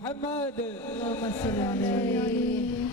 Muhammad. Allahumma sholli alaihi.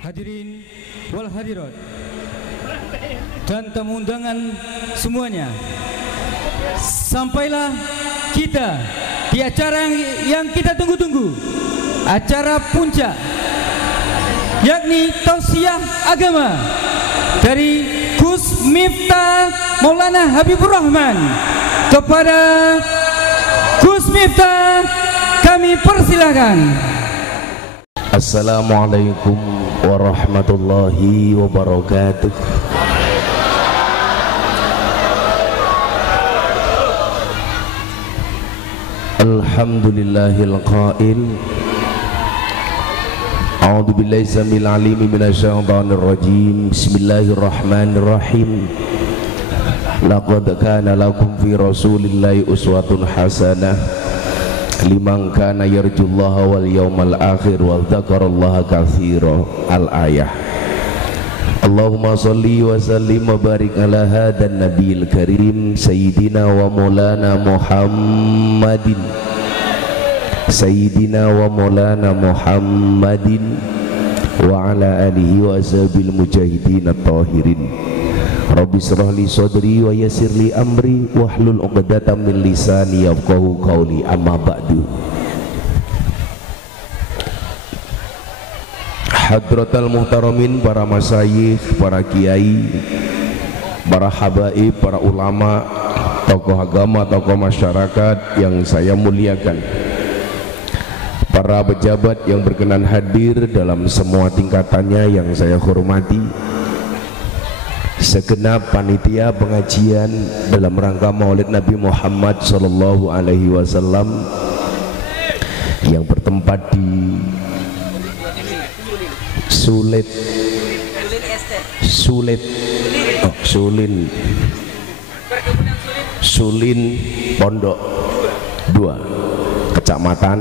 Hadirin wal hadirat dan tamu undangan semuanya, sampailah kita di acara yang kita tunggu-tunggu, acara puncak, yakni tausiah agama dari Gus Miftah Maulana Habibur Rahman. Kepada Gus Miftah kami persilahkan. Assalamualaikum warahmatullahi wabarakatuh. Alhamdulillahil qail A'udzu billahi samil alim minasyaitonir rajim. Bismillahirrahmanirrahim. Laqad kana lakum fi rasulillahi uswatun hasanah liman kana yarjullaha wal yawmal akhir wa dzakarallaha katsira. Al-ayah. Allahumma shalli wa sallim wa barik ala hadan nabiyil karim sayyidina wa maulana Muhammadin sayyidina wa maulana Muhammadin wa ala alihi wa ashabil mujahidin at-tahirin. Rabbi shrah li sadri wa yassir li amri wahlul 'uqdatam min lisani yafqahu qawli. Amma ba'du. Hadratal muhtaramin, para masyayikh, para kiai, para habaib, para ulama, tokoh agama, tokoh masyarakat yang saya muliakan, para pejabat yang berkenan hadir dalam semua tingkatannya yang saya hormati, segenap panitia pengajian dalam rangka Maulid Nabi Muhammad sallallahu alaihi wasallam yang bertempat di Sulin Pondok 2 Kecamatan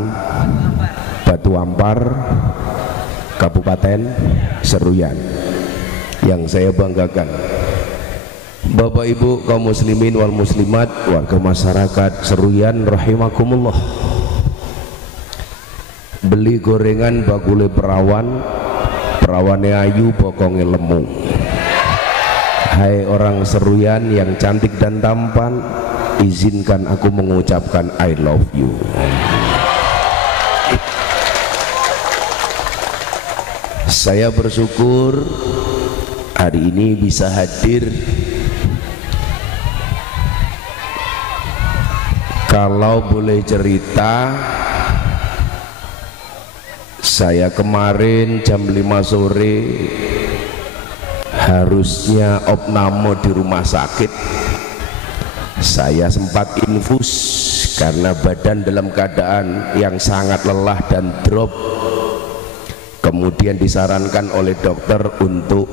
Batu Ampar Kabupaten Seruyan. yang saya banggakan. Bapak Ibu kaum muslimin wal muslimat, warga masyarakat Seruyan rahimakumullah. Beli gorengan bakule perawan, perawane ayu bokonge lemu. Hai orang Seruyan yang cantik dan tampan, izinkan aku mengucapkan I love you. Saya bersyukur hari ini bisa hadir. Kalau boleh cerita, saya kemarin jam 5 sore harusnya opname di rumah sakit. Saya sempat infus karena badan dalam keadaan yang sangat lelah dan drop. Kemudian disarankan oleh dokter untuk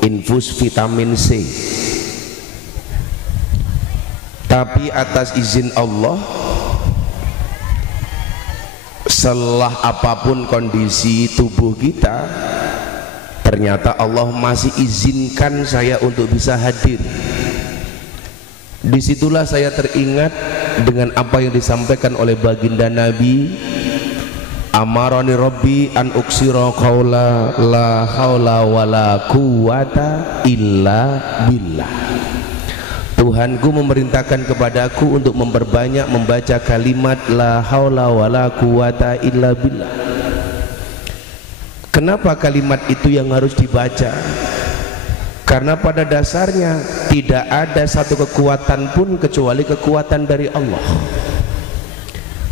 infus vitamin C. Tapi atas izin Allah, setelah apapun kondisi tubuh kita, ternyata Allah masih izinkan saya untuk bisa hadir. Disitulah saya teringat dengan apa yang disampaikan oleh baginda Nabi, amarani Rabbi an uksira qaula la haula wala quwata illa billah. Tuhanku memerintahkan kepadaku untuk memperbanyak membaca kalimat la haula wala quwata illa billah. Kenapa kalimat itu yang harus dibaca? Karena pada dasarnya tidak ada satu kekuatan pun kecuali kekuatan dari Allah.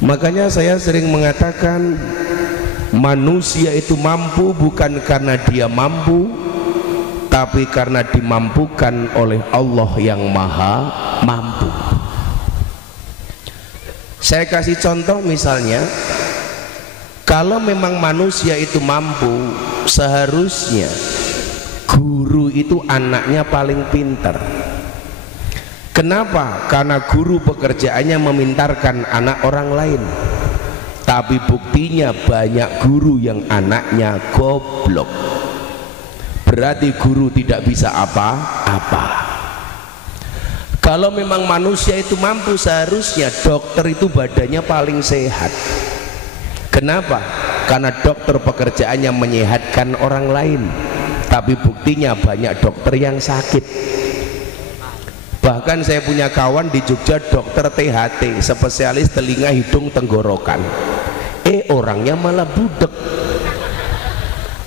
Makanya saya sering mengatakan manusia itu mampu bukan karena dia mampu, tapi karena dimampukan oleh Allah yang maha mampu. Saya kasih contoh, misalnya kalau memang manusia itu mampu, seharusnya guru itu anaknya paling pintar. Kenapa? Karena guru pekerjaannya memintarkan anak orang lain. Tapi buktinya banyak guru yang anaknya goblok. Berarti guru tidak bisa apa-apa. Kalau memang manusia itu mampu, seharusnya dokter itu badannya paling sehat. Kenapa? Karena dokter pekerjaannya menyehatkan orang lain. Tapi buktinya banyak dokter yang sakit. Bahkan saya punya kawan di Jogja, dokter THT, spesialis telinga hidung tenggorokan. Orangnya malah budek.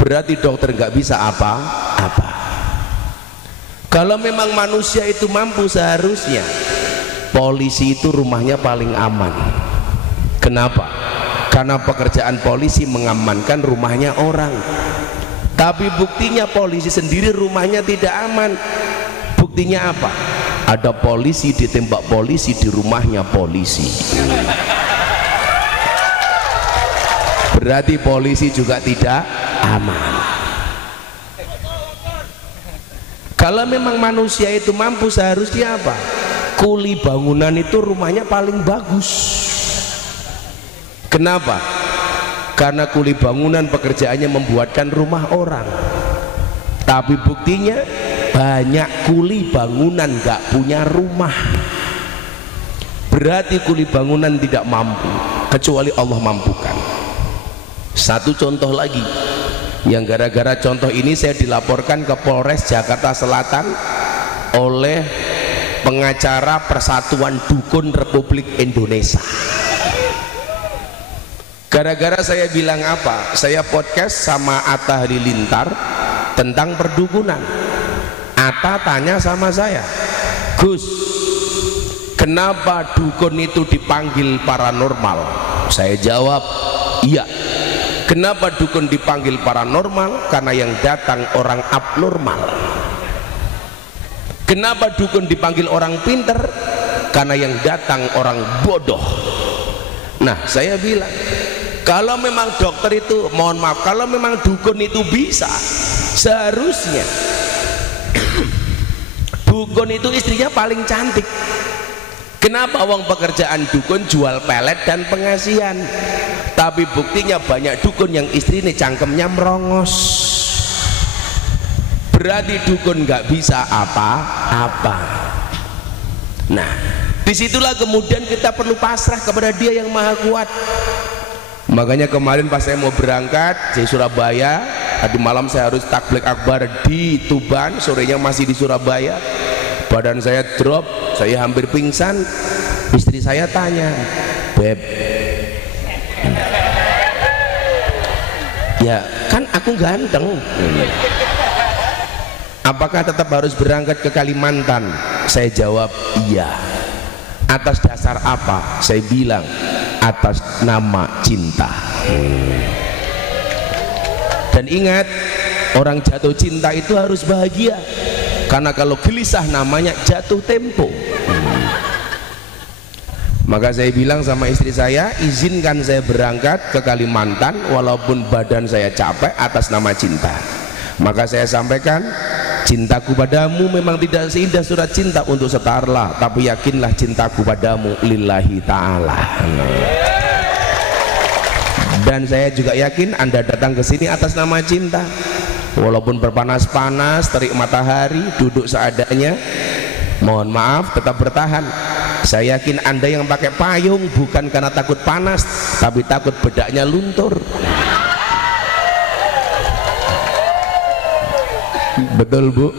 Berarti dokter nggak bisa apa-apa. Kalau memang manusia itu mampu, seharusnya polisi itu rumahnya paling aman. Kenapa? Karena pekerjaan polisi mengamankan rumahnya orang. Tapi buktinya polisi sendiri rumahnya tidak aman. Buktinya apa? Ada polisi ditembak polisi di rumahnya polisi. Berarti polisi juga tidak aman. Kalau memang manusia itu mampu, seharusnya apa? Kuli bangunan itu rumahnya paling bagus. Kenapa? Karena kuli bangunan pekerjaannya membuatkan rumah orang. Tapi buktinya banyak kuli bangunan gak punya rumah. Berarti kuli bangunan tidak mampu, kecuali Allah mampukan. Satu contoh lagi, yang gara-gara contoh ini saya dilaporkan ke Polres Jakarta Selatan oleh pengacara Persatuan Dukun Republik Indonesia. Gara-gara saya bilang apa? Saya podcast sama Atta Halilintar tentang perdukunan. Atta tanya sama saya, Gus, kenapa dukun itu dipanggil paranormal? Saya jawab, iya. Kenapa dukun dipanggil paranormal? Karena yang datang orang abnormal. Kenapa dukun dipanggil orang pinter? Karena yang datang orang bodoh. Nah, saya bilang, kalau memang dokter itu, mohon maaf, kalau memang dukun itu bisa, seharusnya dukun itu istrinya paling cantik. Kenapa? Wong pekerjaan dukun jual pelet dan pengasihan. Tapi buktinya banyak dukun yang istrinya cangkemnya merongos. berarti dukun nggak bisa apa-apa. Nah, disitulah kemudian kita perlu pasrah kepada Dia yang Maha Kuat. Makanya kemarin pas saya mau berangkat di Surabaya, tadi malam saya harus takbir akbar di Tuban, sorenya masih di Surabaya. Badan saya drop, saya hampir pingsan. Istri saya tanya, "Beb, ya kan aku ganteng, apakah tetap harus berangkat ke Kalimantan?" Saya jawab, "Iya." "Atas dasar apa?" Saya bilang, "Atas nama cinta." Dan ingat, orang jatuh cinta itu harus bahagia, karena kalau gelisah namanya jatuh tempo. Maka saya bilang sama istri saya, izinkan saya berangkat ke Kalimantan walaupun badan saya capek atas nama cinta. Maka saya sampaikan, cintaku padamu memang tidak seindah surat cinta untuk setarlah, tapi yakinlah cintaku padamu lillahi ta'ala. Dan saya juga yakin Anda datang ke sini atas nama cinta. Walaupun berpanas-panas, terik matahari, duduk seadanya, mohon maaf tetap bertahan. Saya yakin Anda yang pakai payung bukan karena takut panas, tapi takut bedaknya luntur. Betul Bu?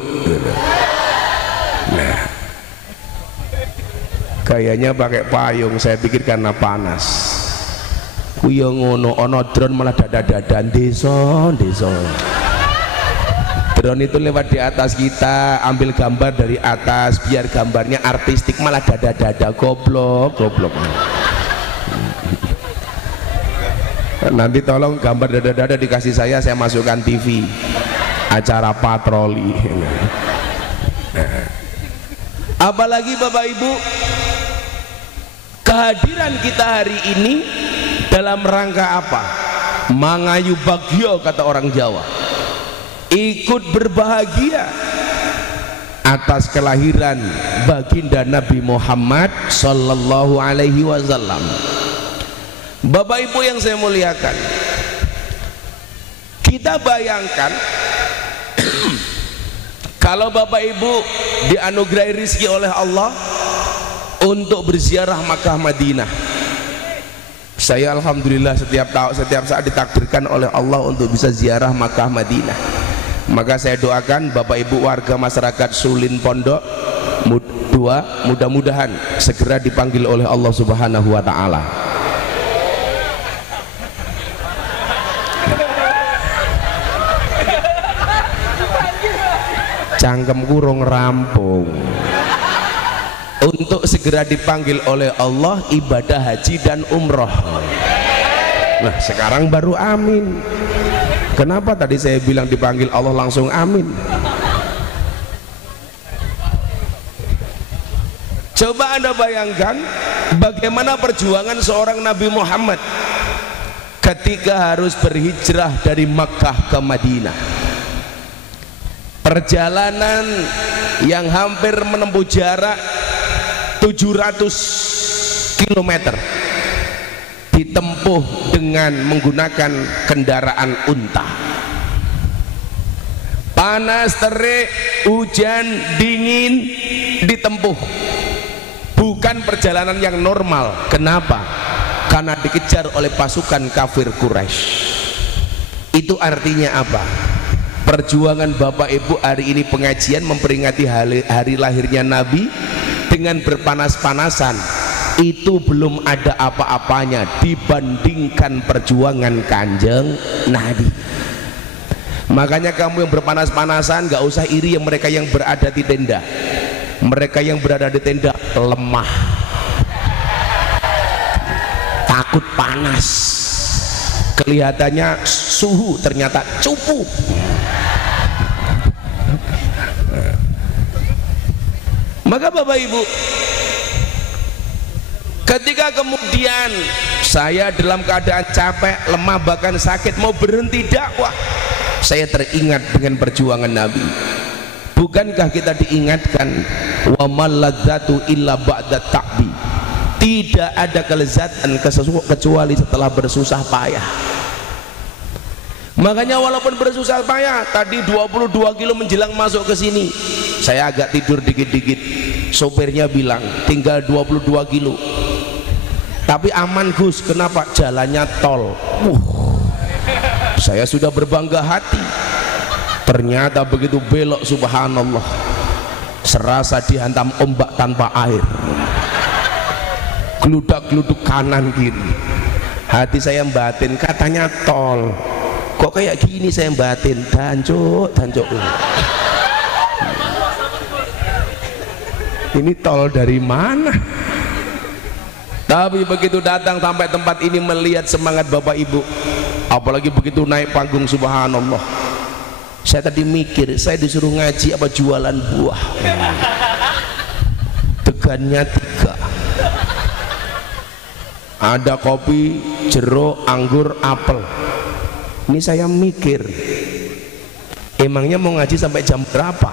Nah, kayaknya pakai payung, saya pikir karena panas. Kuyo ngono, ono drone malah dada-dadan desa. Drone itu lewat di atas kita, ambil gambar dari atas biar gambarnya artistik, malah dada-dada, goblok. Nanti tolong gambar dada-dada dikasih saya masukkan TV acara patroli. Apalagi Bapak Ibu, kehadiran kita hari ini dalam rangka apa? Mangayu bagyo, kata orang Jawa, ikut berbahagia atas kelahiran baginda Nabi Muhammad sallallahu alaihi wasallam. Bapak Ibu yang saya muliakan, kita bayangkan kalau Bapak Ibu dianugerahi rezeki oleh Allah untuk berziarah Makkah Madinah. Saya alhamdulillah setiap saat ditakdirkan oleh Allah untuk bisa ziarah Makkah Madinah. Maka saya doakan Bapak Ibu warga masyarakat Sulin Pondok mudah-mudahan segera dipanggil oleh Allah Subhanahu wa taala. Cangkem kurung rampung untuk segera dipanggil oleh Allah ibadah haji dan umroh. Nah sekarang baru amin. Kenapa tadi saya bilang dipanggil Allah langsung amin? Coba Anda bayangkan bagaimana perjuangan seorang Nabi Muhammad ketika harus berhijrah dari Makkah ke Madinah. Perjalanan yang hampir menempuh jarak 700 km ditempuh dengan menggunakan kendaraan unta. Panas terik, hujan, dingin ditempuh. Bukan perjalanan yang normal. Kenapa? Karena dikejar oleh pasukan kafir Quraisy. Itu artinya apa? Perjuangan Bapak Ibu hari ini pengajian memperingati hari lahirnya Nabi dengan berpanas-panasan, itu belum ada apa-apanya dibandingkan perjuangan Kanjeng Nabi. Makanya kamu yang berpanas-panasan gak usah iri yang mereka yang berada di tenda. Mereka yang berada di tenda lemah, takut panas, kelihatannya suhu ternyata cupu. Maka Bapak Ibu, ketika kemudian saya dalam keadaan capek, lemah, bahkan sakit mau berhenti dakwah, saya teringat dengan perjuangan Nabi. Bukankah kita diingatkan wa maladzatu illa ba'da ta'bi, tidak ada kelezatan kecuali setelah bersusah payah. Makanya walaupun bersusah payah, tadi 22 kilo menjelang masuk ke sini, saya agak tidur dikit-dikit. Sopirnya bilang tinggal 22 kilo. Tapi aman Gus, kenapa? Jalannya tol. Saya sudah berbangga hati. Ternyata begitu belok, subhanallah, serasa dihantam ombak tanpa air. Geludak-geluduk kanan kiri. Hati saya batin, katanya tol. Kok kayak gini saya batin, dancuk. Ini tol dari mana? Tapi begitu datang sampai tempat ini, melihat semangat Bapak Ibu, apalagi begitu naik panggung, subhanallah, saya tadi mikir, saya disuruh ngaji apa jualan buah? Degannya 3, ada kopi, jeruk, anggur, apel. Ini saya mikir, emangnya mau ngaji sampai jam berapa?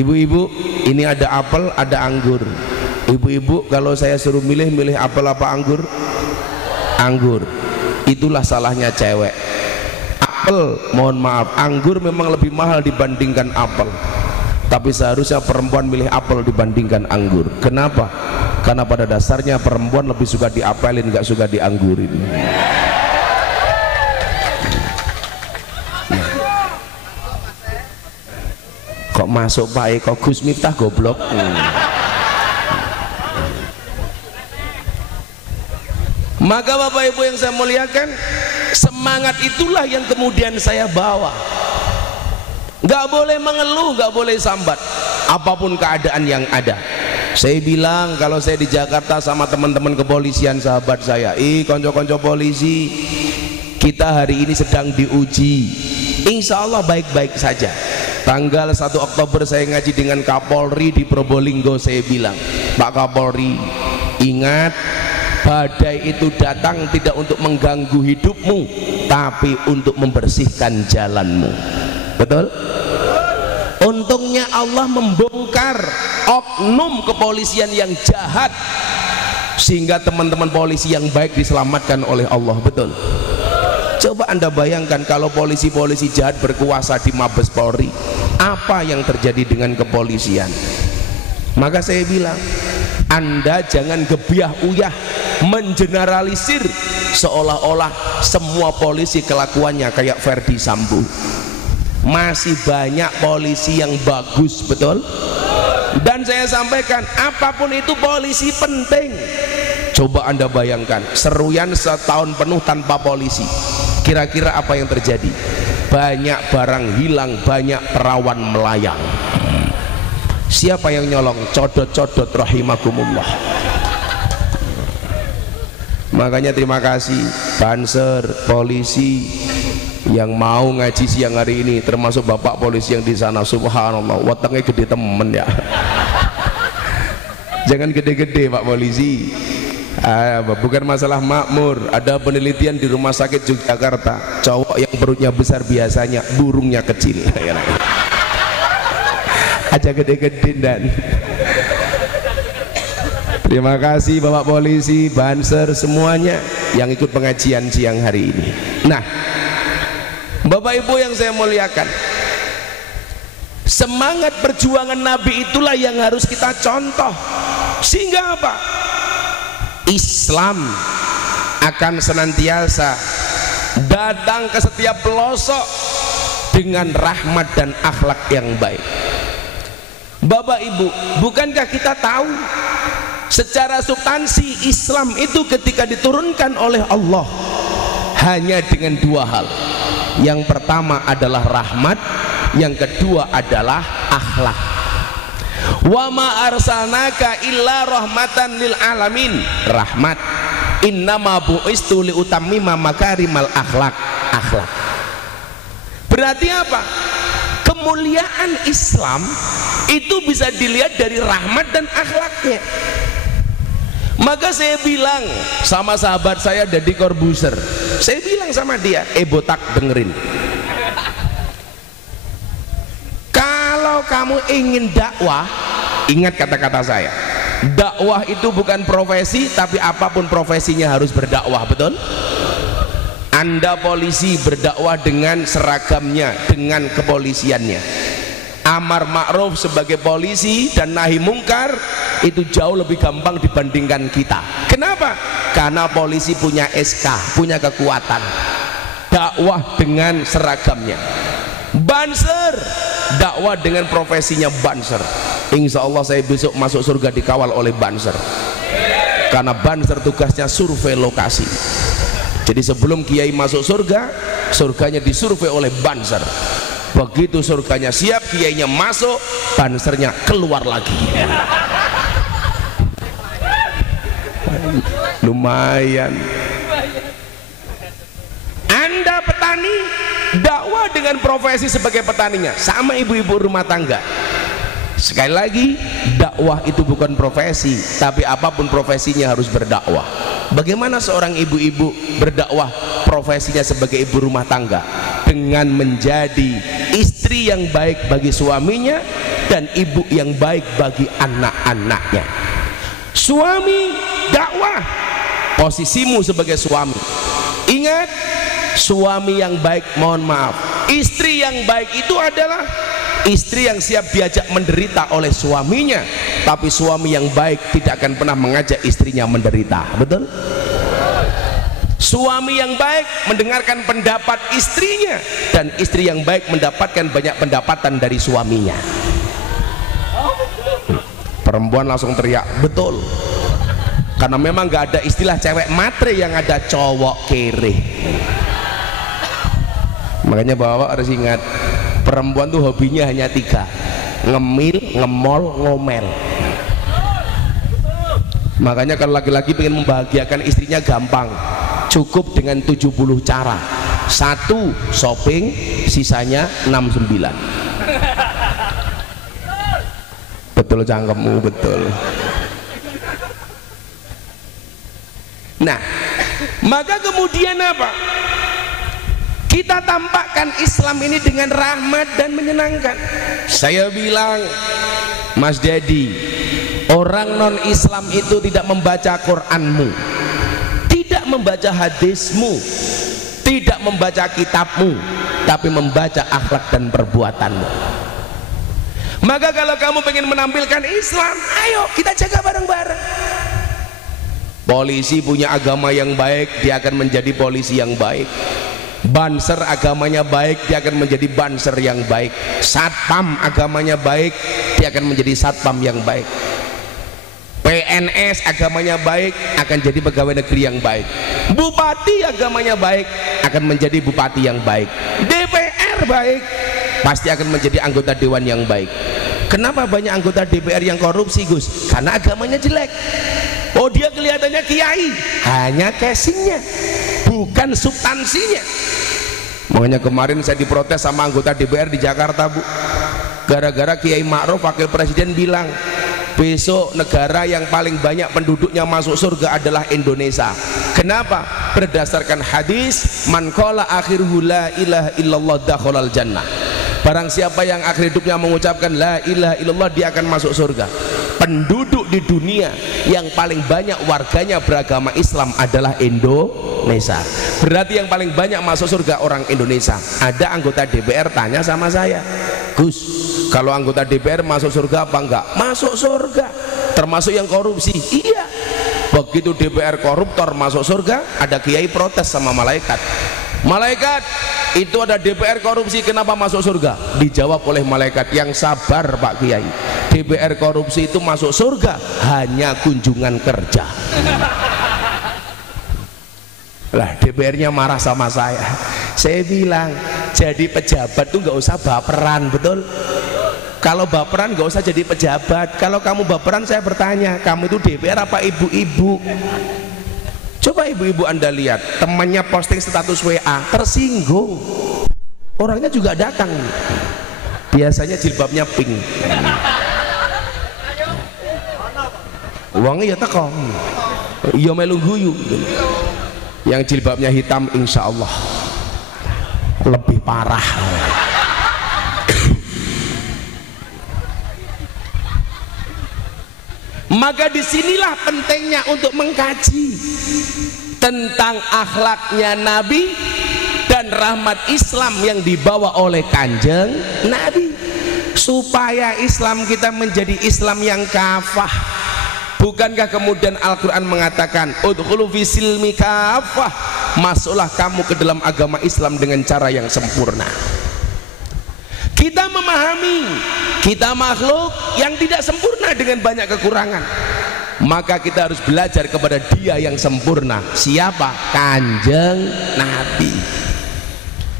Ibu-ibu, ini ada apel, ada anggur. Ibu-ibu, kalau saya suruh milih apel apa anggur? Anggur. Itulah salahnya cewek. Apel, mohon maaf, anggur memang lebih mahal dibandingkan apel. Tapi seharusnya perempuan milih apel dibandingkan anggur. Kenapa? Karena pada dasarnya perempuan lebih suka diapelin, gak suka dianggurin. Kok masuk Pak Eko, Gus Miftah goblok. Maka Bapak Ibu yang saya muliakan, semangat itulah yang kemudian saya bawa. Gak boleh mengeluh, gak boleh sambat, apapun keadaan yang ada. Saya bilang kalau saya di Jakarta sama teman-teman kepolisian, sahabat saya, konco-konco polisi, kita hari ini sedang diuji, insya Allah baik-baik saja. Tanggal 1 Oktober saya ngaji dengan Kapolri di Probolinggo. Saya bilang, Pak Kapolri, ingat, badai itu datang tidak untuk mengganggu hidupmu, tapi untuk membersihkan jalanmu. Betul? Untungnya Allah membongkar oknum kepolisian yang jahat, sehingga teman-teman polisi yang baik diselamatkan oleh Allah. Betul? Coba Anda bayangkan kalau polisi-polisi jahat berkuasa di Mabes Polri, apa yang terjadi dengan kepolisian? Maka saya bilang, Anda jangan gebiah uyah mengeneralisir seolah-olah semua polisi kelakuannya kayak Verdi Sambo. Masih banyak polisi yang bagus, betul? Dan saya sampaikan, apapun itu polisi penting. Coba Anda bayangkan, seruyan setahun penuh tanpa polisi, kira-kira apa yang terjadi? Banyak barang hilang, banyak perawan melayang. Siapa yang nyolong? Codot-codot rahimakumullah. Makanya terima kasih Banser, polisi yang mau ngaji siang hari ini, termasuk Bapak polisi yang di sana, subhanallah, wetengnya gede temen ya. Jangan gede-gede Pak polisi. Bukan masalah makmur. Ada penelitian di rumah sakit Yogyakarta, cowok yang perutnya besar biasanya burungnya kecil. Aja gede-gede dan. Terima kasih Bapak polisi, Banser, semuanya yang ikut pengajian siang hari ini. Nah, Bapak Ibu yang saya muliakan, semangat perjuangan Nabi itulah yang harus kita contoh, sehingga apa? Islam akan senantiasa datang ke setiap pelosok dengan rahmat dan akhlak yang baik. Bapak Ibu, bukankah kita tahu secara substansi Islam itu ketika diturunkan oleh Allah hanya dengan dua hal. Yang pertama adalah rahmat, yang kedua adalah akhlak. Wa ma arsalnaka illa rahmatan lil alamin, rahmat. Innama bu'istu li utammima makarimal akhlak, akhlak. Berarti apa? Kemuliaan Islam itu bisa dilihat dari rahmat dan akhlaknya. Maka saya bilang sama sahabat saya Deddy Corbuzier, saya bilang sama dia, botak dengerin, kalau kamu ingin dakwah, ingat kata-kata saya, dakwah itu bukan profesi, tapi apapun profesinya harus berdakwah, betul? Anda polisi berdakwah dengan seragamnya, dengan kepolisiannya. Amar ma'ruf sebagai polisi dan nahi mungkar itu jauh lebih gampang dibandingkan kita. Kenapa? Karena polisi punya SK, punya kekuatan. Dakwah dengan seragamnya. Banser, dakwah dengan profesinya banser. Insya Allah saya besok masuk surga dikawal oleh banser. Karena banser tugasnya survei lokasi. Jadi sebelum kiai masuk surga, surganya disurvei oleh banser. Begitu surganya siap, kiainya masuk, bansernya keluar lagi. Lumayan. Anda petani, dakwah dengan profesi sebagai petaninya, sama ibu-ibu rumah tangga. Sekali lagi, dakwah itu bukan profesi, tapi apapun profesinya harus berdakwah. Bagaimana seorang ibu-ibu berdakwah profesinya sebagai ibu rumah tangga? Dengan menjadi istri yang baik bagi suaminya dan ibu yang baik bagi anak-anaknya. Suami dakwah, posisimu sebagai suami. Ingat, suami yang baik, mohon maaf, istri yang baik itu adalah istri yang siap diajak menderita oleh suaminya, tapi suami yang baik tidak akan pernah mengajak istrinya menderita. Betul? Suami yang baik mendengarkan pendapat istrinya, dan istri yang baik mendapatkan banyak pendapatan dari suaminya. Perempuan langsung teriak, betul. Karena memang gak ada istilah cewek matre, yang ada cowok kere. Makanya bapak harus ingat, perempuan tuh hobinya hanya 3: ngemil, ngemol, ngomel. Makanya kalau laki-laki ingin membahagiakan istrinya gampang, cukup dengan 70 cara. 1 shopping, sisanya 69. Betul cangkemmu, betul. Nah, maka kemudian apa? Kita tampakkan Islam ini dengan rahmat dan menyenangkan. Saya bilang, Mas Dedi, orang non Islam itu tidak membaca Quranmu, tidak membaca hadismu, tidak membaca kitabmu, tapi membaca akhlak dan perbuatanmu. Maka kalau kamu ingin menampilkan Islam, ayo kita jaga bareng-bareng. Polisi punya agama yang baik, dia akan menjadi polisi yang baik. Banser agamanya baik, dia akan menjadi banser yang baik. Satpam agamanya baik, dia akan menjadi satpam yang baik. PNS agamanya baik, akan jadi pegawai negeri yang baik. Bupati agamanya baik, akan menjadi bupati yang baik. DPR baik, pasti akan menjadi anggota dewan yang baik. Kenapa banyak anggota DPR yang korupsi, Gus? Karena agamanya jelek. Oh, dia kelihatannya kiai, hanya casingnya, bukan substansinya. Makanya kemarin saya diprotes sama anggota DPR di Jakarta, Bu, gara-gara Kiai Ma'ruf wakil presiden bilang besok negara yang paling banyak penduduknya masuk surga adalah Indonesia. Kenapa? Berdasarkan hadis, man qala akhiruhu la ilaha illallah dakhalal jannah. Barang siapa yang akhir hidupnya mengucapkan la ilaha illallah, dia akan masuk surga. Penduduk di dunia yang paling banyak warganya beragama Islam adalah Indonesia. Berarti yang paling banyak masuk surga orang Indonesia. Ada anggota DPR tanya sama saya, Gus, kalau anggota DPR masuk surga apa enggak? Masuk surga, termasuk yang korupsi. Iya. Begitu DPR koruptor masuk surga, ada kiai protes sama malaikat. Malaikat, itu ada DPR korupsi, kenapa masuk surga? Dijawab oleh malaikat, yang sabar Pak Kiai, DPR korupsi itu masuk surga hanya kunjungan kerja. Lah DPR-nya marah sama saya. Saya bilang, jadi pejabat tuh nggak usah baperan, betul? Kalau baperan nggak usah jadi pejabat. Kalau kamu baperan, saya bertanya, kamu itu DPR apa ibu-ibu? Coba ibu-ibu Anda lihat, temannya posting status WA, tersinggung. Orangnya juga datang. Biasanya jilbabnya pink. Uangnya ya teko. Ya melu guyu. Yang jilbabnya hitam insya Allah lebih parah. Maka disinilah pentingnya untuk mengkaji. tentang akhlaknya Nabi dan rahmat Islam yang dibawa oleh Kanjeng Nabi, supaya Islam kita menjadi Islam yang kafah. Bukankah kemudian Al-Quran mengatakan udkhulu fi silmi kafah, masuklah kamu ke dalam agama Islam dengan cara yang sempurna. Kita memahami kita makhluk yang tidak sempurna dengan banyak kekurangan, maka kita harus belajar kepada Dia yang sempurna. Siapa? Kanjeng Nabi.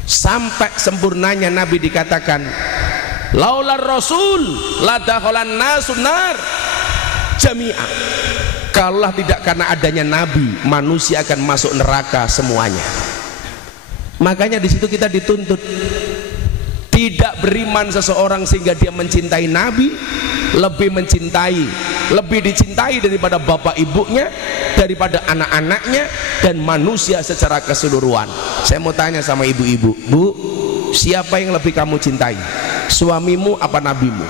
Sampai sempurnanya Nabi dikatakan laular rasul la dakhalan nasun nar jami'ah. Kalaulah tidak karena adanya Nabi, manusia akan masuk neraka semuanya. Makanya di situ kita dituntut tidak beriman seseorang sehingga dia mencintai Nabi, lebih dicintai daripada bapak ibunya, daripada anak-anaknya dan manusia secara keseluruhan. Saya mau tanya sama ibu-ibu, Bu, siapa yang lebih kamu cintai? Suamimu apa nabimu?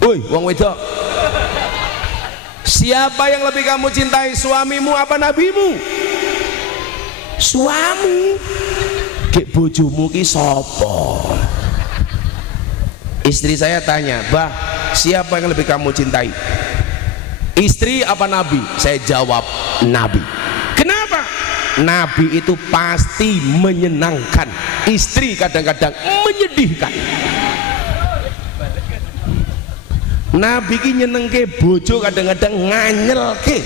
Woi, wong wedok. Siapa yang lebih kamu cintai? Suamimu apa nabimu? Suami. Kek bojomu ki sapa? Istri saya tanya, "Bah, siapa yang lebih kamu cintai? Istri apa nabi?" Saya jawab, nabi. Kenapa? Nabi itu pasti menyenangkan, istri kadang-kadang menyedihkan. Nabi ki nyenengke bojo, kadang-kadang nganyelke.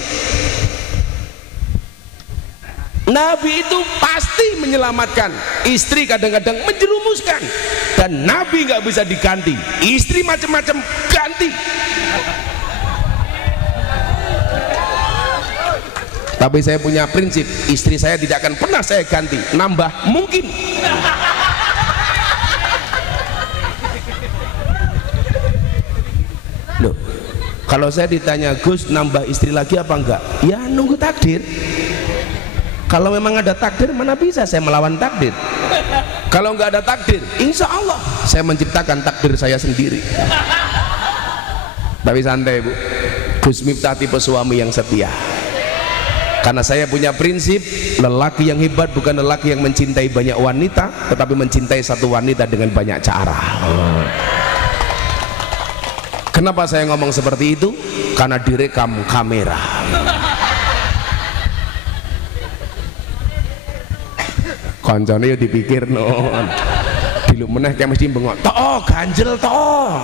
Nabi itu pasti menyelamatkan, istri kadang-kadang menjerumuskan, dan Nabi nggak bisa diganti. Istri macam-macam ganti. Tapi saya punya prinsip, istri saya tidak akan pernah saya ganti, nambah mungkin. Loh, kalau saya ditanya, Gus, nambah istri lagi apa enggak? Ya nunggu takdir. Kalau memang ada takdir, mana bisa saya melawan takdir. Kalau nggak ada takdir, insya Allah saya menciptakan takdir saya sendiri. Tapi santai, Bu, Gus Miftah tipe suami yang setia. Karena saya punya prinsip, lelaki yang hebat bukan lelaki yang mencintai banyak wanita, tetapi mencintai satu wanita dengan banyak cara. Kenapa saya ngomong seperti itu? Karena direkam kamera. Koncone yo dipikir non, diluk meneh kayak mesti bengok, toh ganjel toh.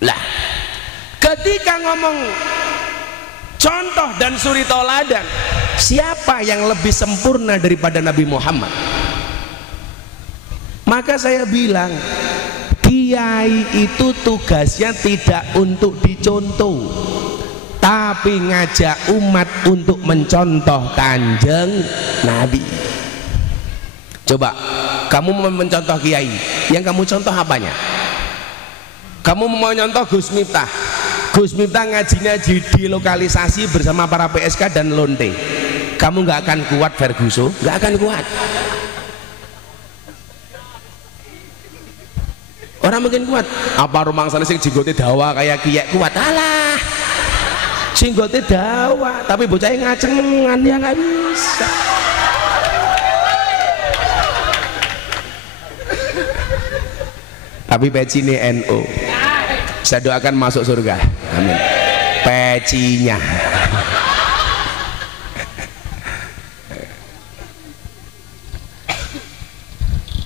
Lah, ketika ngomong contoh dan suri toladan, siapa yang lebih sempurna daripada Nabi Muhammad? Maka saya bilang, kiai itu tugasnya tidak untuk dicontoh, tapi ngajak umat untuk mencontoh Kanjeng Nabi. Coba kamu mau mencontoh kiai, yang kamu contoh apanya? Kamu mau nyontoh Gus Miftah, Gus Miftah ngajinya di lokalisasi bersama para PSK dan lonte. Kamu nggak akan kuat, Ferguson, nggak akan kuat. Orang mungkin kuat, apa rumang sana sing jenggote dawa kayak kiai kuat, alah jenggote dawa tapi bocahnya ngacengan, ya nggak bisa. Tapi peci ini NU, saya doakan masuk surga, amin. Pecinya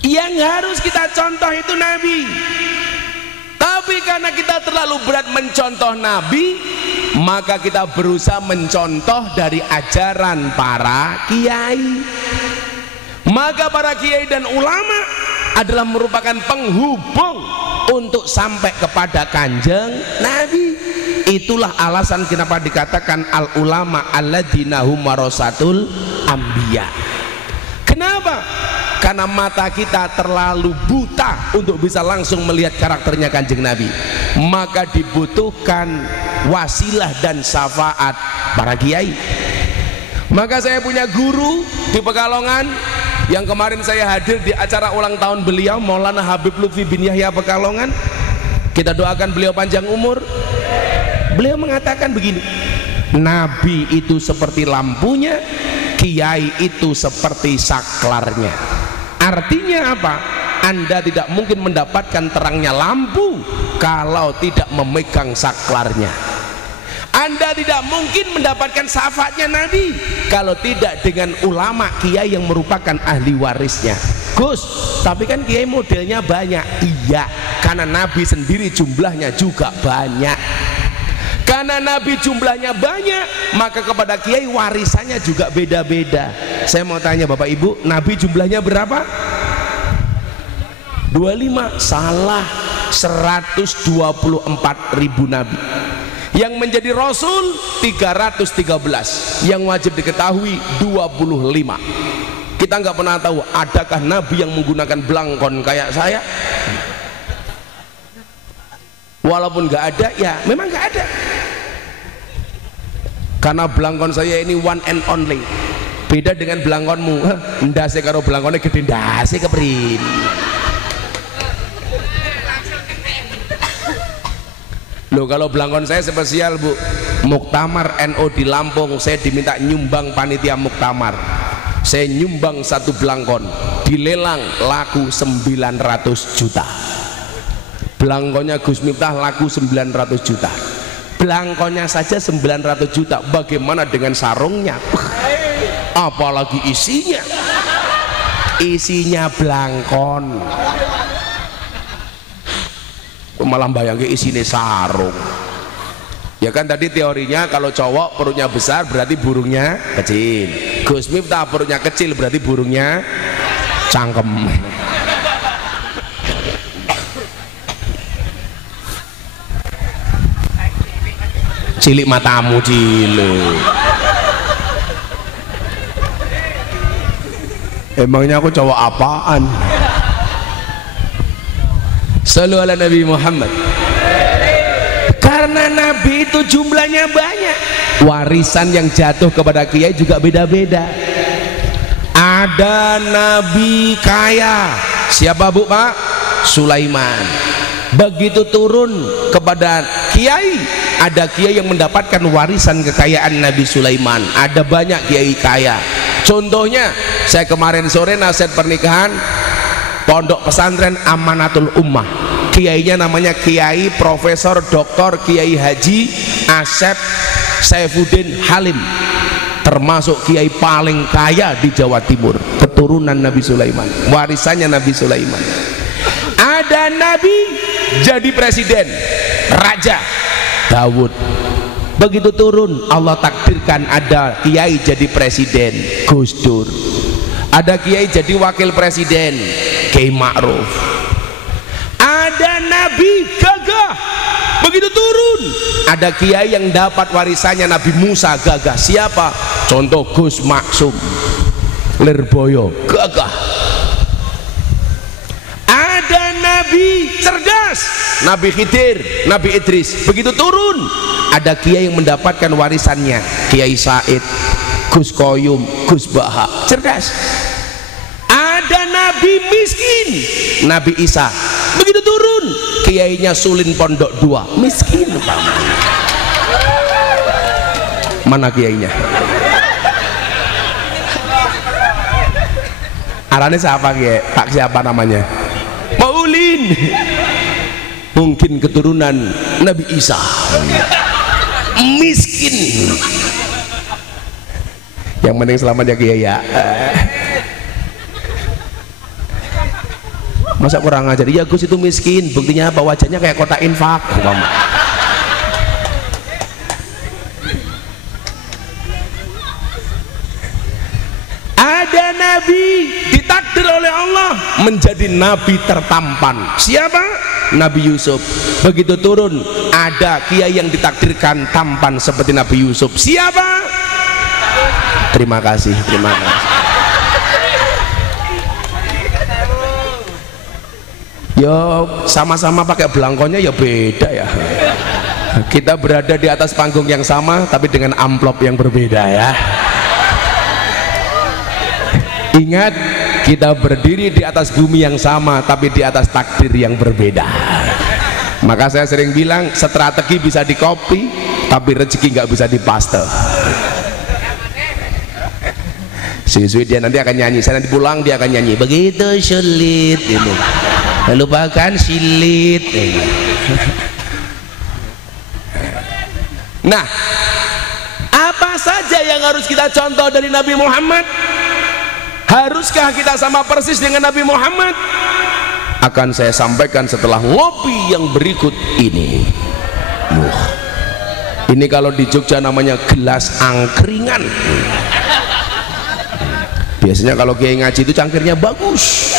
yang harus kita contoh itu Nabi. Tapi karena kita terlalu berat mencontoh Nabi, maka kita berusaha mencontoh dari ajaran para kiai. Maka para kiai dan ulama adalah merupakan penghubung untuk sampai kepada Kanjeng Nabi. Itulah alasan kenapa dikatakan al ulama alladzina hum warasatul anbiya. Kenapa? Karena mata kita terlalu buta untuk bisa langsung melihat karakternya Kanjeng Nabi. Maka dibutuhkan wasilah dan syafaat para kiai. Maka saya punya guru di Pekalongan yang kemarin saya hadir di acara ulang tahun beliau, Maulana Habib Lutfi bin Yahya Pekalongan. Kita doakan beliau panjang umur. Beliau mengatakan begini, Nabi itu seperti lampunya, kiai itu seperti saklarnya. Artinya apa? Anda tidak mungkin mendapatkan terangnya lampu kalau tidak memegang saklarnya. Anda tidak mungkin mendapatkan syafaatnya Nabi kalau tidak dengan ulama kiai yang merupakan ahli warisnya. Gus, tapi kan kiai modelnya banyak. Iya, karena Nabi sendiri jumlahnya juga banyak. Karena Nabi jumlahnya banyak, maka kepada kiai warisannya juga beda-beda. Saya mau tanya Bapak Ibu, Nabi jumlahnya berapa? 25. Salah, 124.000 Nabi. Yang menjadi Rasul 313. Yang wajib diketahui 25. Kita nggak pernah tahu adakah Nabi yang menggunakan belangkon kayak saya. Walaupun nggak ada, ya memang nggak ada. Karena belangkon saya ini one and only. Beda dengan belangkonmu. Ndase karo belangkonnya gede ndase keprin. Loh, kalau belangkon saya spesial Bu, Muktamar NU di Lampung, saya diminta nyumbang panitia Muktamar. Saya nyumbang satu belangkon, dilelang laku 900 juta. Belangkonnya Gus Miftah laku 900 juta. Belangkonnya saja 900 juta, bagaimana dengan sarungnya? Apalagi isinya. Isinya belangkon. Malah bayangin isinya sarung. Ya kan tadi teorinya kalau cowok perutnya besar berarti burungnya kecil. Gus Miftah perutnya kecil berarti burungnya cangkem. Cilik matamu cilik. Emangnya aku cowok apaan? Sallu ala Nabi Muhammad. Karena Nabi itu jumlahnya banyak, warisan yang jatuh kepada kiai juga beda-beda. Ada Nabi kaya, siapa Bu Pak? Sulaiman. Begitu turun kepada kiai, ada kiai yang mendapatkan warisan kekayaan Nabi Sulaiman. Ada banyak kiai kaya. Contohnya, saya kemarin sore nasihat pernikahan Pondok Pesantren Amanatul Ummah. Kiainya namanya Kiai Profesor Dr. Kiai Haji Asep Saifuddin Halim, termasuk kiai paling kaya di Jawa Timur, keturunan Nabi Sulaiman, warisannya Nabi Sulaiman. Ada Nabi jadi presiden, Raja Dawud. Begitu turun, Allah takdirkan ada kiai jadi presiden, Gus Dur. Ada kiai jadi wakil presiden, Kiai Ma'ruf. Ada Nabi gagah, begitu turun ada kiai yang dapat warisannya Nabi Musa gagah. Siapa? Contoh Gus Maksum Lirboyo, gagah. Ada Nabi cerdas, Nabi Khidir, Nabi Idris. Begitu turun ada kiai yang mendapatkan warisannya, Kiai Said, Gus Koyum, Gus Baha, cerdas. Ada Nabi miskin, Nabi Isa. Begitu turun kiainya Sulin Pondok 2, miskin Pak. Mana kiainya? Arane siapa kiai? Pak siapa namanya? Maulin. Mungkin keturunan Nabi Isa. Miskin. Yang penting selamat ya kiai ya. Masa kurang ajar? Iya Gus itu miskin, buktinya apa? Wajahnya kayak kotak infak. Ada Nabi ditakdir oleh Allah menjadi Nabi tertampan. Siapa? Nabi Yusuf. Begitu turun ada kiai yang ditakdirkan tampan seperti Nabi Yusuf. Siapa? Terima kasih, terima kasih. Yo sama-sama pakai belangkonya ya beda ya. Kita berada di atas panggung yang sama tapi dengan amplop yang berbeda ya. Ingat, kita berdiri di atas bumi yang sama tapi di atas takdir yang berbeda. Maka saya sering bilang strategi bisa di copy tapi rezeki nggak bisa dipaste. Suwi-suwi dia nanti akan nyanyi, saya nanti pulang dia akan nyanyi begitu sulit ini, lupakan silit ini. Nah, apa saja yang harus kita contoh dari Nabi Muhammad? Haruskah kita sama persis dengan Nabi Muhammad? Akan saya sampaikan setelah ngopi yang berikut ini. Ini kalau di Jogja namanya gelas angkringan. Biasanya kalau kiai ngaji itu cangkirnya bagus,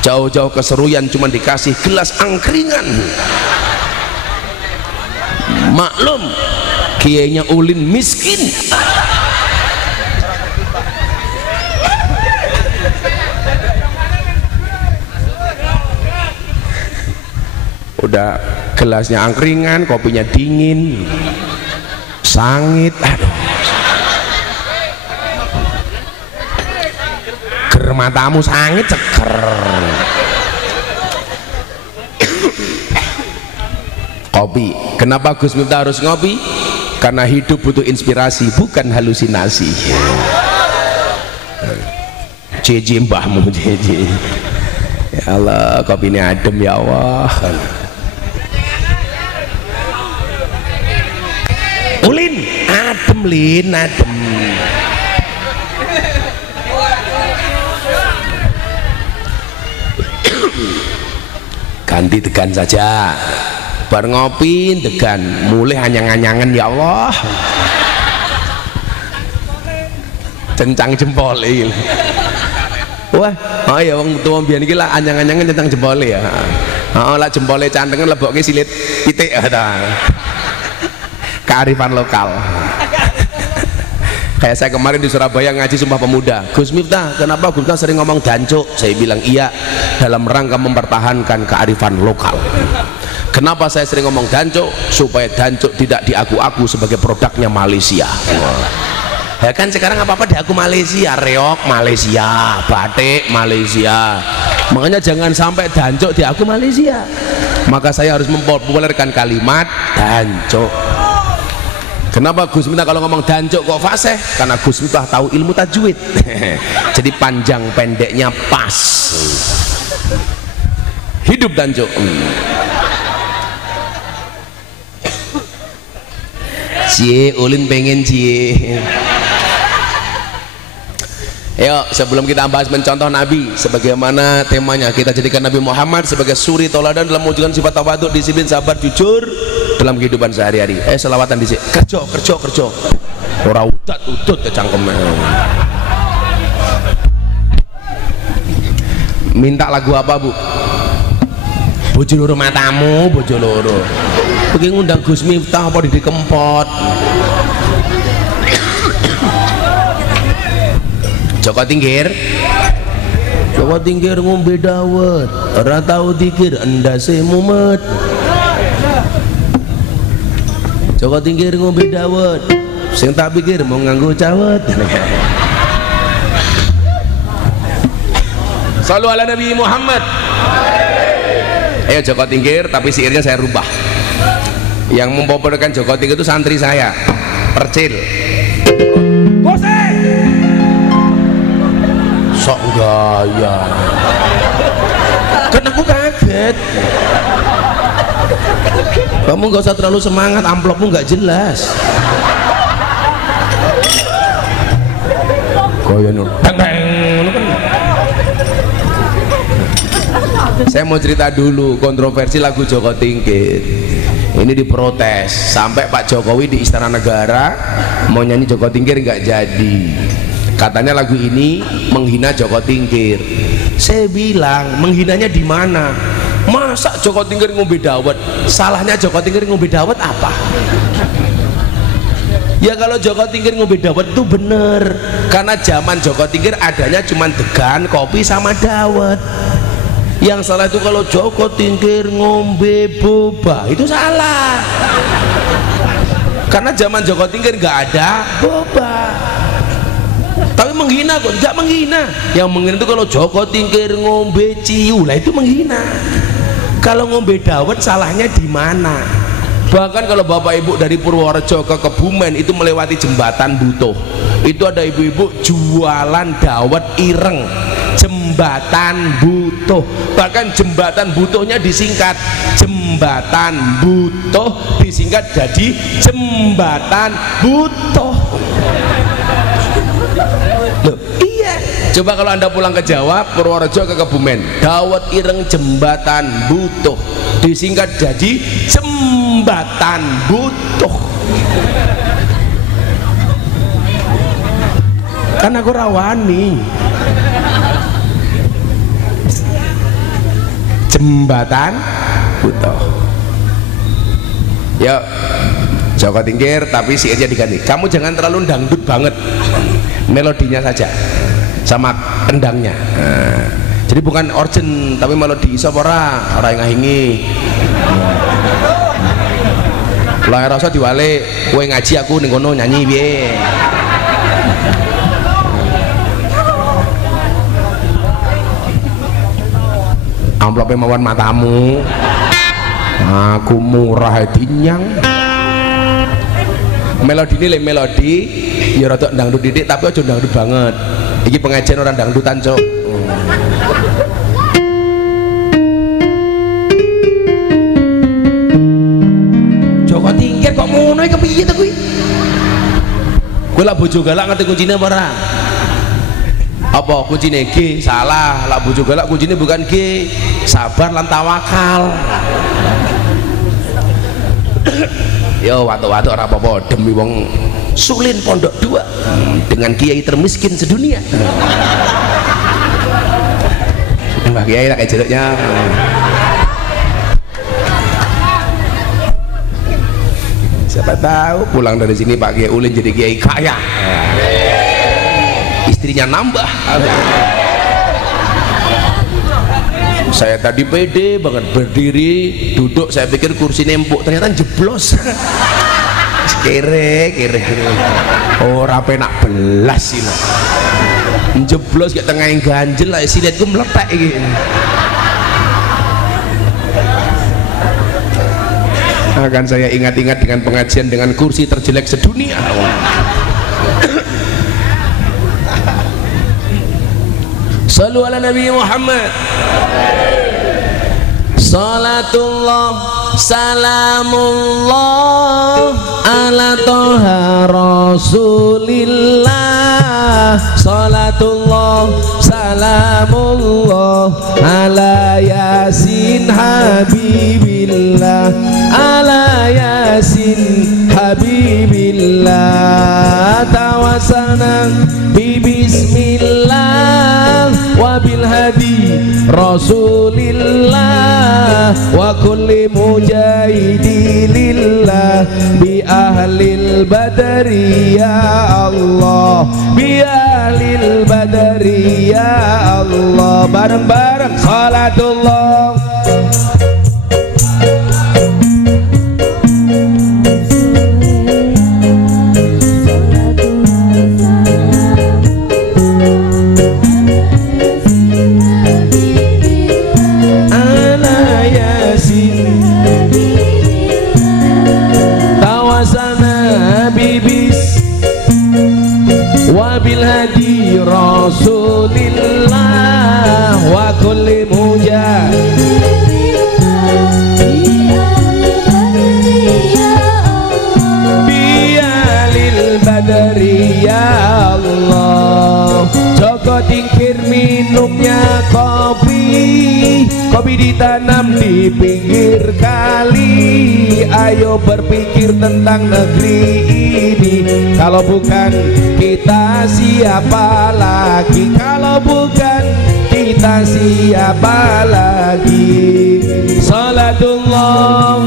jauh-jauh keseruyan cuma dikasih gelas angkringan. Maklum kiainya ulin miskin. Udah gelasnya angkringan, kopinya dingin, sangit, aduh, ger matamu sangit seger. Kopi, kenapa Gus Miftah harus ngopi? Karena hidup butuh inspirasi, bukan halusinasi. Jeje mbahmu jeje. Ya Allah, kopinya adem ya Allah. Ulin, adem lin, adem. Ganti degan saja. Bar ngopi degan, mulai anyang-anyangan ya Allah. Cencang jempol ini. Wah, oh ya wong tua biyen iki lah anyang-anyangan cencang jempol ya. Heeh, lah jempole cantengan lebokke silit pitik ta. Kearifan lokal. Kayak saya kemarin di Surabaya ngaji Sumpah Pemuda, Gus Miftah, kenapa Gus Miftah sering ngomong dancuk? Saya bilang iya, dalam rangka mempertahankan kearifan lokal. Kenapa saya sering ngomong dancuk? Supaya dancuk tidak diaku-aku sebagai produknya Malaysia. Ya kan sekarang apa-apa diaku Malaysia, reok Malaysia, batik Malaysia. Makanya jangan sampai dancuk diaku Malaysia. Maka saya harus mempopulerkan kalimat dancuk. Kenapa Gus Miftah kalau ngomong dancuk kok fasih? Karena Gus Miftah tahu ilmu tajwid. Jadi panjang pendeknya pas. Hidup dancuk. Cie, ulin pengen cie. Ayo, sebelum kita bahas mencontoh Nabi, sebagaimana temanya, kita jadikan Nabi Muhammad sebagai suri toladan dalam mewujudkan sifat tawadhu, disiplin, sabar, jujur dalam kehidupan sehari-hari. Selawatan dhisik. Kerja. Ora udat cangkeme. Minta lagu apa, Bu? Bojo loro matamu, bojo loro. Pengen ngundang Gus Miftah apa di Kempot? Joko Tingkir ngombe dawet, ora tau dikir endase mumet. Joko Tingkir ngombe dawet, sing tak pikir mau nganggo cawet. Shallu ala Nabi Muhammad. Ayo Joko Tingkir, tapi syairnya saya rubah. Yang mempopulerkan Joko Tingkir itu santri saya, Percil. Kose. Sok gaya. Kan aku kaget. Kamu gak usah terlalu semangat, amplopmu gak jelas. Gaya nur. Saya mau cerita dulu kontroversi lagu Joko Tingkir. Ini diprotes sampai Pak Jokowi di Istana Negara mau nyanyi Joko Tingkir nggak jadi. Katanya lagu ini menghina Joko Tingkir. Saya bilang menghinanya di mana? Masa Joko Tingkir ngombe dawet? Salahnya Joko Tingkir ngombe dawet apa? Ya kalau Joko Tingkir ngombe dawet itu bener, karena zaman Joko Tingkir adanya cuma degan, kopi sama dawet. Yang salah itu kalau Joko Tingkir ngombe boba, itu salah. Karena zaman Joko Tingkir nggak ada boba. Tapi menghina kok, tidak menghina. Yang menghina itu kalau Joko Tingkir ngombe ciu, lah itu menghina. Kalau ngombe dawet salahnya di mana? Bahkan kalau bapak ibu dari Purworejo ke Kebumen itu melewati jembatan Butuh, itu ada ibu-ibu jualan dawet ireng, jembatan Butuh. Bahkan jembatan Butuhnya disingkat, jembatan Butuh disingkat jadi jembatan Butuh. Loh, iya. Coba kalau anda pulang ke Jawa, Purworejo ke Kebumen, dawet ireng jembatan Butuh disingkat jadi jembatan Butuh. Kan aku rawani jembatan Butuh. Ya Joko Tingkir tapi siirnya diganti. Kamu jangan terlalu dangdut banget, melodinya saja sama kendangnya. Nah, jadi bukan organ tapi melodi iso ora yang ngahingi. Lah rasa diwale kowe ngaji aku ning kono nyanyi piye. Amplope mawon matamu. Aku murah dinyang. Melodi ini melodi ya rada dangdut didik tapi aja dangdut banget. Iki pengajian orang dangdutan, Cok. Joko Tingkir kok ngono iki kepiye to kuwi? Kowe lak bojo galak ngerti kuncine apa ora? Apa kuncine G? Salah, lak bojo galak kuncine bukan G. Sabar lan tawakal. Yo watuk-watuk ora apa-apa demi wong Sulin Pondok 2 dengan kiai termiskin sedunia. Mbah Kiai tak kayak jeruknya. Siapa tahu pulang dari sini Pak Kiai Ulin jadi kiai kaya, istrinya nambah. Saya tadi pede banget berdiri duduk, saya pikir kursi nempuk, ternyata jeblos. Kere ora penak belas ini jeblos kayak tengah yang ganjel lah, siletku meletak iki. Akan saya ingat-ingat dengan pengajian dengan kursi terjelek sedunia. Sallu ala Nabi Muhammad. Salatullah salamullah ala toha rasulillah. Salatullah salamullah ala yasin habibillah, ala yasin habibillah. Tawasana bismillah wa bil hadi rasulillah wa kulli mujahidi lillah bi ahlil badri ya Allah, bi ahlil badri ya Allah. Bareng-bareng salatullah wabil hadi rasulillah wa kulli bialil badri ya Allah. Joko Tingkir minumnya kopi, kopi ditanam di pinggir kali. Ayo berpikir tentang negeri ini, kalau bukan kita siapa lagi? Kalau bukan kita siapa lagi? Salatullah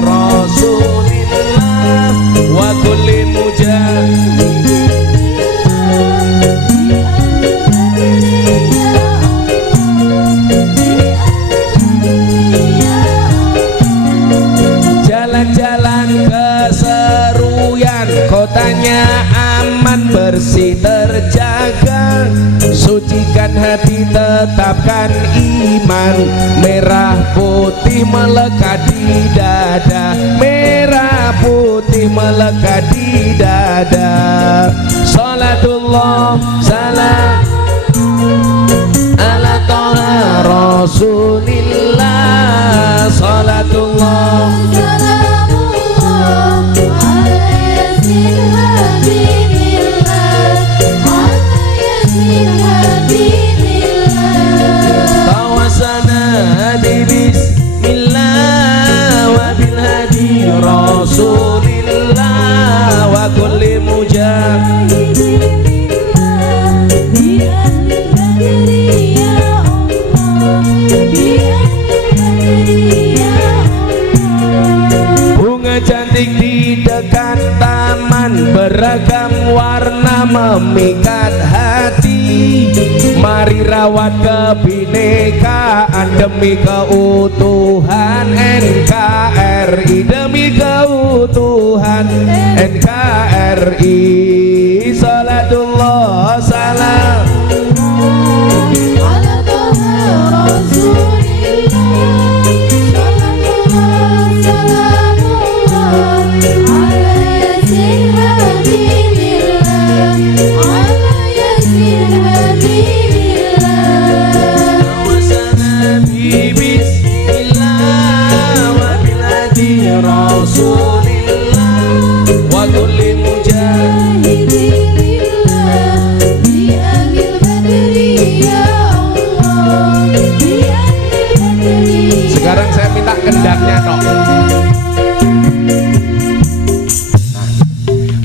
rasulillah wa kulli mujahid jalan keseruan, kotanya aman bersih terjaga, sucikan hati tetapkan iman, merah putih melekat di dada, merah putih melekat di dada. Salatullah salam ala toha Rasulillah, salatullah salamullah ala yasin habibillah, ala yasin habibillah. tawasana di bismillah wa bil hadi Rasulillah wa kulli mujahid. Bunga cantik di dekat taman, beragam warna memikat hati. Mari rawat kebinekaan demi keutuhan NKRI, demi keutuhan NKRI. Salatullah salam ala toha Rasulillah, salamullah salamullah ala yasin habibillah, ala yasin habibillah. tawasana bi bismillah wa bil hadi Rasulillah wa kulli mujahid. Sekarang saya minta kendangnya dong.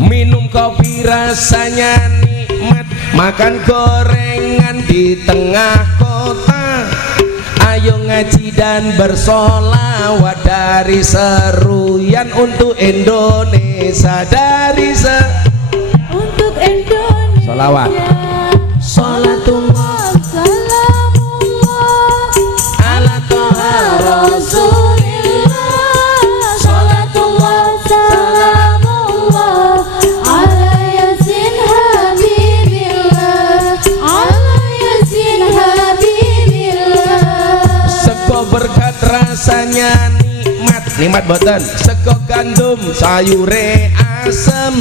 Minum kopi rasanya nikmat, makan gorengan di tengah kota. Ayo ngaji dan bersolawat dari seruyan untuk Indonesia, dari Untuk Indonesia. Salawat. Salatullah salamullah ala toha Rasulillah, salatullah salamullah ala yasin habibillah, ala yasin habibillah. sego berkat rasanya nikmat, nikmat boten. Sego gandum sayure asem,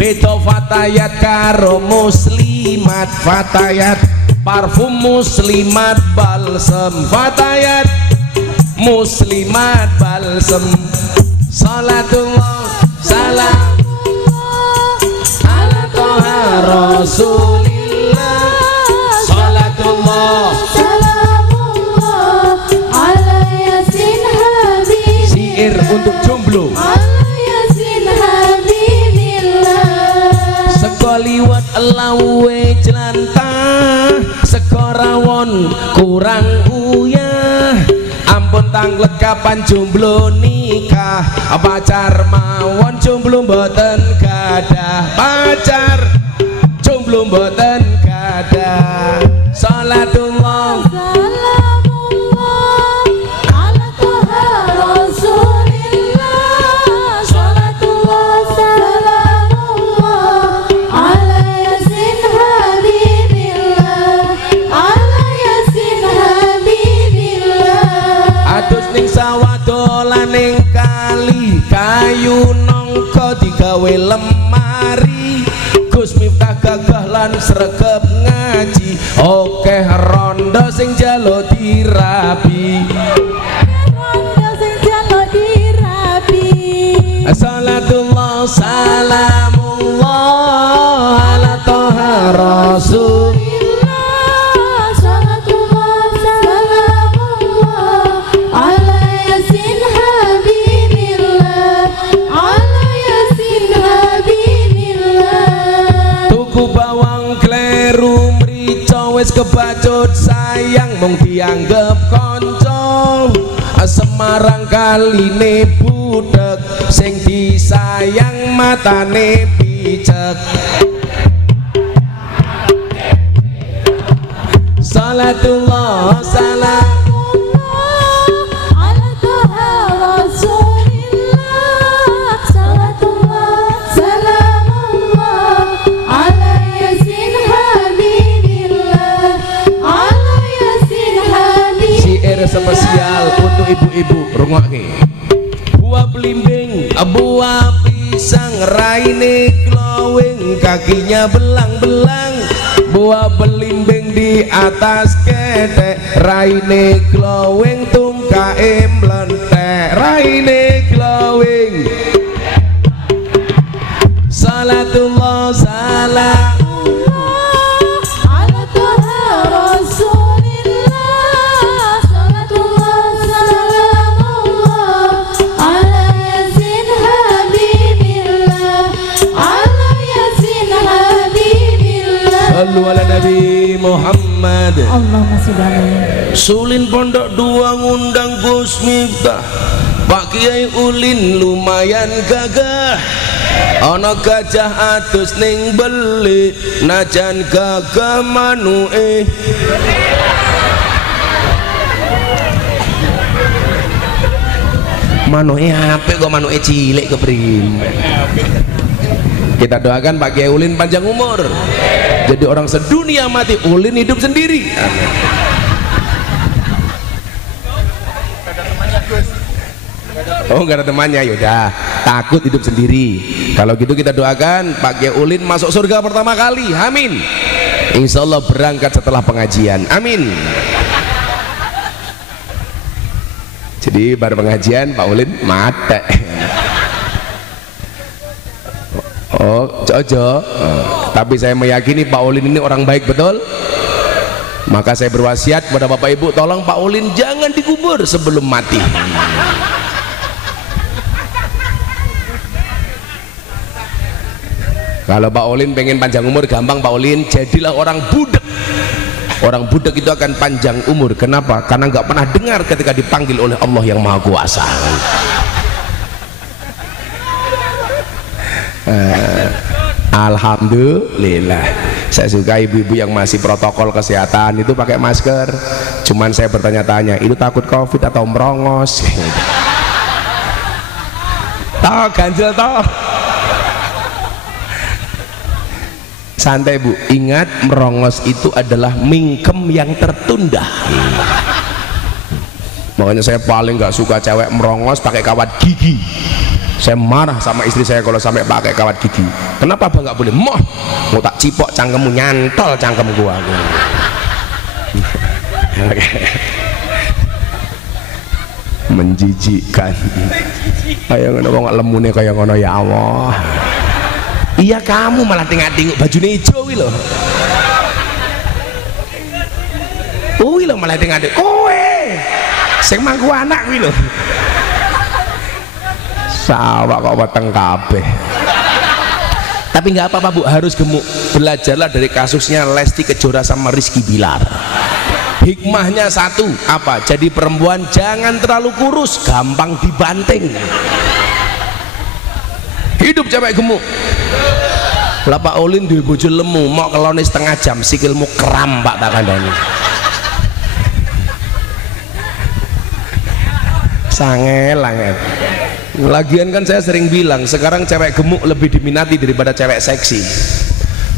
beda fatayat karo muslimat, fatayat parfum muslimat balsem, fatayat muslimat balsem. Salatullah salam ala toha Rasulillah, salatullah salamullah ala yasin habibillah, syair untuk jomblo. ala yasin habibillah. Sego liwat lawe jelantah, sego rawon kurang uyah. Ampun tanglet kapan jomblo nikah, pacar mawon jomblo mboten gadah, pacar jomblo mboten gadah. Salatullah Salamullah ala toha Rasulillah, salatullah salamullah ala yasin habibillah, ala yasin habibillah. atus ning sawah dolan ning kali, kayu nangka digawe lemari. Gus Miftah gagah lan sregep ngaji, okeh rondo sing jalo dirabi. Rondo sing jalo dirabi. Salatullah salamullah ala toha Rasul. Salatullah salamullah ala yasin habibillah, ala yasin habibillah. Tuku bawang kleru mrica wis kebacut sayang mung dianggep kanca. Semarang kaline budek sing disayang matane picek. Salatullah salam ala toha Rasulillah, rungokke. Buah belimbing, buah pisang, raine glowing, kakinya belang-belang. Buah belimbing di atas ketek, raine glowing, tungkae mlentek, raine glowing. Salatullah salam ala Tuha Rasulillah, salatullah salamullah ala Yasin Habibillah, ala Yasin Habibillah. Sallu ala Nabi Muhammad. Allahumma sholli alaihi. Sulin Pondok 2 ngundang Gus Miftah, Pak Kiai Ulin lumayan gagah. Ana gajah atus ning beli, najan gagah manuke. Manuke apik kok, manuke cilik keprimen. Kita doakan Pak Kiai Ulin panjang umur, jadi orang sedunia mati, Ulin hidup sendiri. Amin. Oh, nggak ada temannya, yaudah, takut hidup sendiri. Kalau gitu kita doakan Pak Kiai Ulin masuk surga pertama kali, amin. Insya Allah berangkat setelah pengajian, amin. Jadi baru pengajian Pak Ulin mate. Oh, Jojo. Tapi saya meyakini Pak Ulin ini orang baik betul. Maka saya berwasiat kepada Bapak Ibu, tolong Pak Ulin jangan dikubur sebelum mati. Kalau Pak Ulin pengen panjang umur gampang, Pak Ulin jadilah orang budak. Orang budak itu akan panjang umur. Kenapa? Karena nggak pernah dengar ketika dipanggil oleh Allah yang Maha Kuasa. Alhamdulillah. Saya suka ibu-ibu yang masih protokol kesehatan itu pakai masker. Cuman saya bertanya-tanya, itu takut COVID atau merongos? Toh ganjel toh. Santai Bu, ingat merongos itu adalah mingkem yang tertunda. Makanya saya paling nggak suka cewek merongos pakai kawat gigi. Saya marah sama istri saya kalau sampai pakai kawat gigi. Kenapa Abang nggak boleh? Mau tak cipok cangkemmu, nyantol cangkem gua. Menjijikkan. Kayak ngono kok lemune kayak ngono, ya Allah. Iya, kamu malah tengok-tengok bajunya hijau wih loh. Wih loh malah tengok-tengok kowe sing mangku anak wih loh. Sawak kok weteng kabeh. Tapi nggak apa-apa Bu, harus gemuk. Belajarlah dari kasusnya Lesti Kejora sama Rizky Bilar. Hikmahnya satu, apa? Jadi perempuan jangan terlalu kurus, gampang dibanting. Hidup cewek gemuk. Lah Pak Ulin duwe bojo lemu, mau kelone setengah jam sikilmu kram Pak tak kandhani. Sangel. Lagian kan saya sering bilang sekarang cewek gemuk lebih diminati daripada cewek seksi.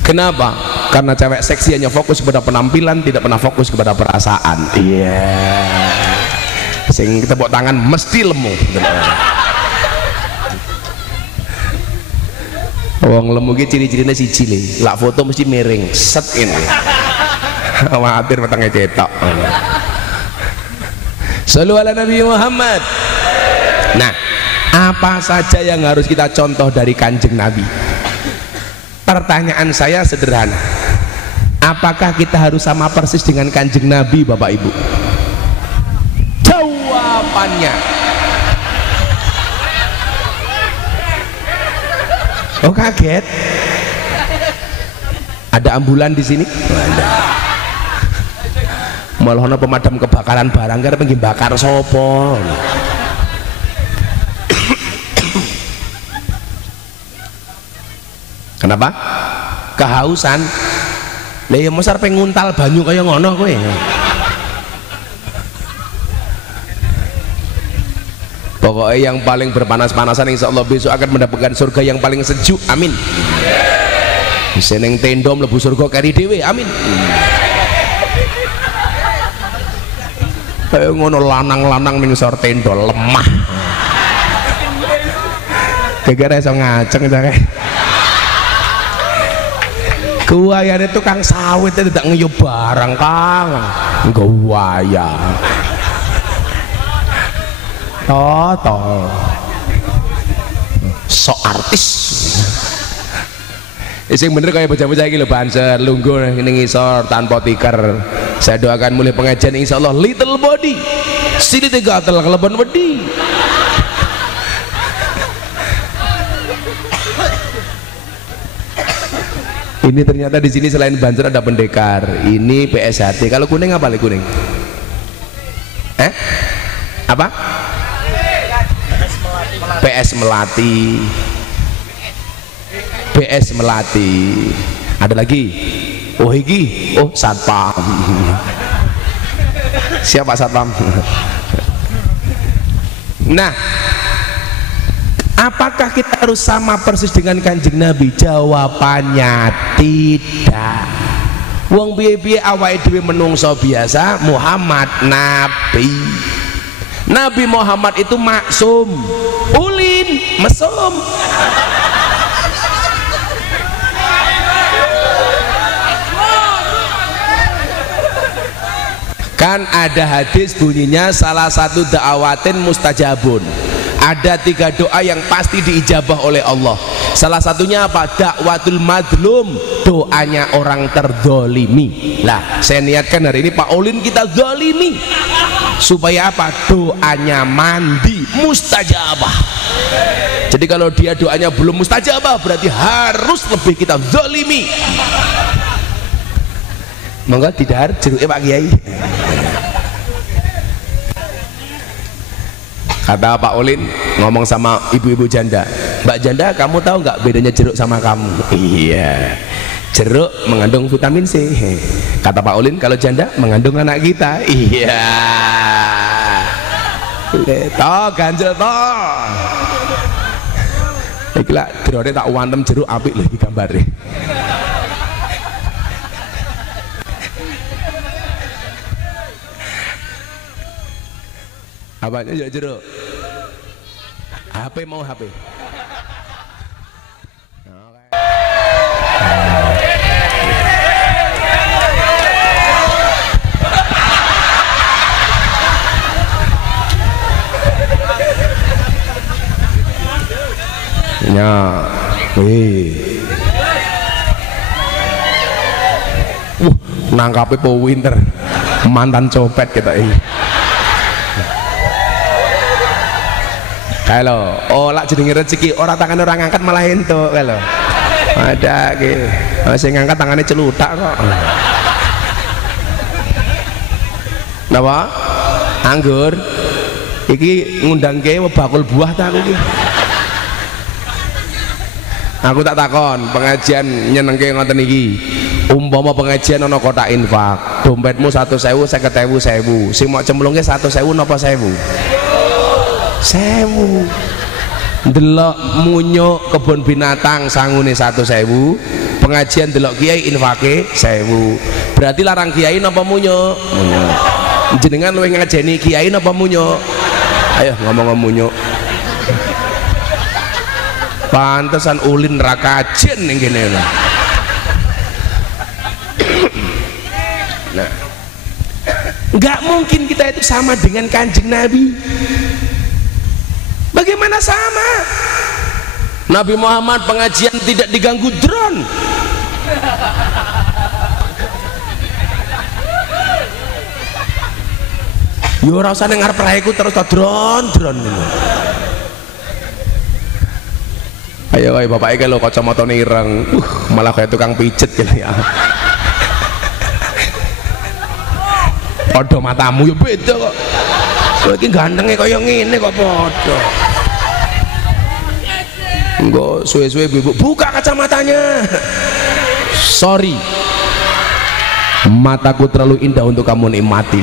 Kenapa? Karena cewek seksi hanya fokus kepada penampilan, tidak pernah fokus kepada perasaan. Iya. Sing tepuk tangan mesti lemu. Wong lemu ki ciri-cirine siji le. Lak foto mesti miring, set ini. Khawatir wetenge cetok. Shallu ala Nabi Muhammad. Nah, apa saja yang harus kita contoh dari Kanjeng Nabi? Pertanyaan saya sederhana. Apakah kita harus sama persis dengan Kanjeng Nabi, Bapak Ibu? Jawabannya, oh kaget. Ada ambulan di sini? Ada. Malah ana pemadam kebakaran barang karena pengen bakar sopo. Kenapa? Kehausan. Lah ya mosar penguntal banyu kaya ngono kowe. Pokoknya yang paling berpanas-panasan insya Allah besok akan mendapatkan surga yang paling sejuk, amin. Seneng tenda mlebu surga kari dhewe, amin. Kayak ngono lanang-lanang ning sor tenda lemah. Gegara iso ngaceng ta kae. Kuwayane tukang sawit tidak ngeyup barang Kang. Kuwaya. Toh. Sok artis. Sing bener kaya bocah-bocah iki lho banser lungguh ning ngisor tanpa tikar. Saya doakan mulai pengajian insyaallah little body. Sini gatel kelebon wedi. Ini ternyata di sini selain banser ada pendekar. Ini PSHT. Kalau kuning apa lagi kuning? Apa? PS Melati. PS Melati. Ada lagi? Oh iki, oh satpam. Siapa satpam? Nah, apakah kita harus sama persis dengan Kanjeng Nabi? Jawabannya tidak. Wong piye-piye awake dhewe menungso biasa, Muhammad nabi. Nabi Muhammad itu maksum, ulin, mesum. Kan ada hadis bunyinya salah satu da'awatin mustajabun. Ada 3 doa yang pasti diijabah oleh Allah. Salah satunya apa? Dakwatul madlum, doanya orang terdolimi. Lah saya niatkan hari ini Pak Olin kita dolimi supaya apa? Doanya mandi mustajabah. Jadi kalau dia doanya belum mustajabah berarti harus lebih kita dolimi. Monggo didahar jeruknya Pak Kiai. Kata Pak Olin ngomong sama ibu-ibu janda, Mbak janda kamu tahu nggak bedanya jeruk sama kamu? Iya, jeruk mengandung vitamin C. Kata Pak Olin kalau janda mengandung anak kita. Iya, toh ganjel toh. Iki lah drone tak wantem jeruk apik lho iki gambare. Apanya ya jeruk? HP mau HP? Ya, nangkapi po winter mantan copet kita ini. Kalau lak jenenge rezeki orang tangan orang ngangkat malah entuk kalau ada ki masih ngangkat tangannya celutak kok. Napa anggur iki ngundang ke bakul buah ta aku ki. Aku tak takon pengajian nyenengke ngoten iki. Umpama pengajian ana kotak infak, dompetmu 1.000 50.000, sing mau cemplungke 1.000 napa 1.000? 1.000. Delok munyuk kebun binatang sangune 1.000, pengajian delok kiai infake 1.000. Berarti larang kiai napa munyuk? Munyuk. Jenengan luwih ngajeni kiai napa munyuk? Ayo ngomong munyuk. Pantesan ulin ra kajen ning kene lho. Nah, nggak mungkin kita itu sama dengan Kanjeng Nabi. Bagaimana sama? Nabi Muhammad pengajian tidak diganggu drone. Yo ora usah ning ngarep raeku terus drone. Ayo bapak iki lho kacamatane ireng. Malah kayak tukang pijet gitu ya. Padha matamu ya beda kok. Kowe iki gantenge kaya ngene kok padha. Engko suwe-suwe buka kacamatanya. Sorry. Mataku terlalu indah untuk kamu nikmati.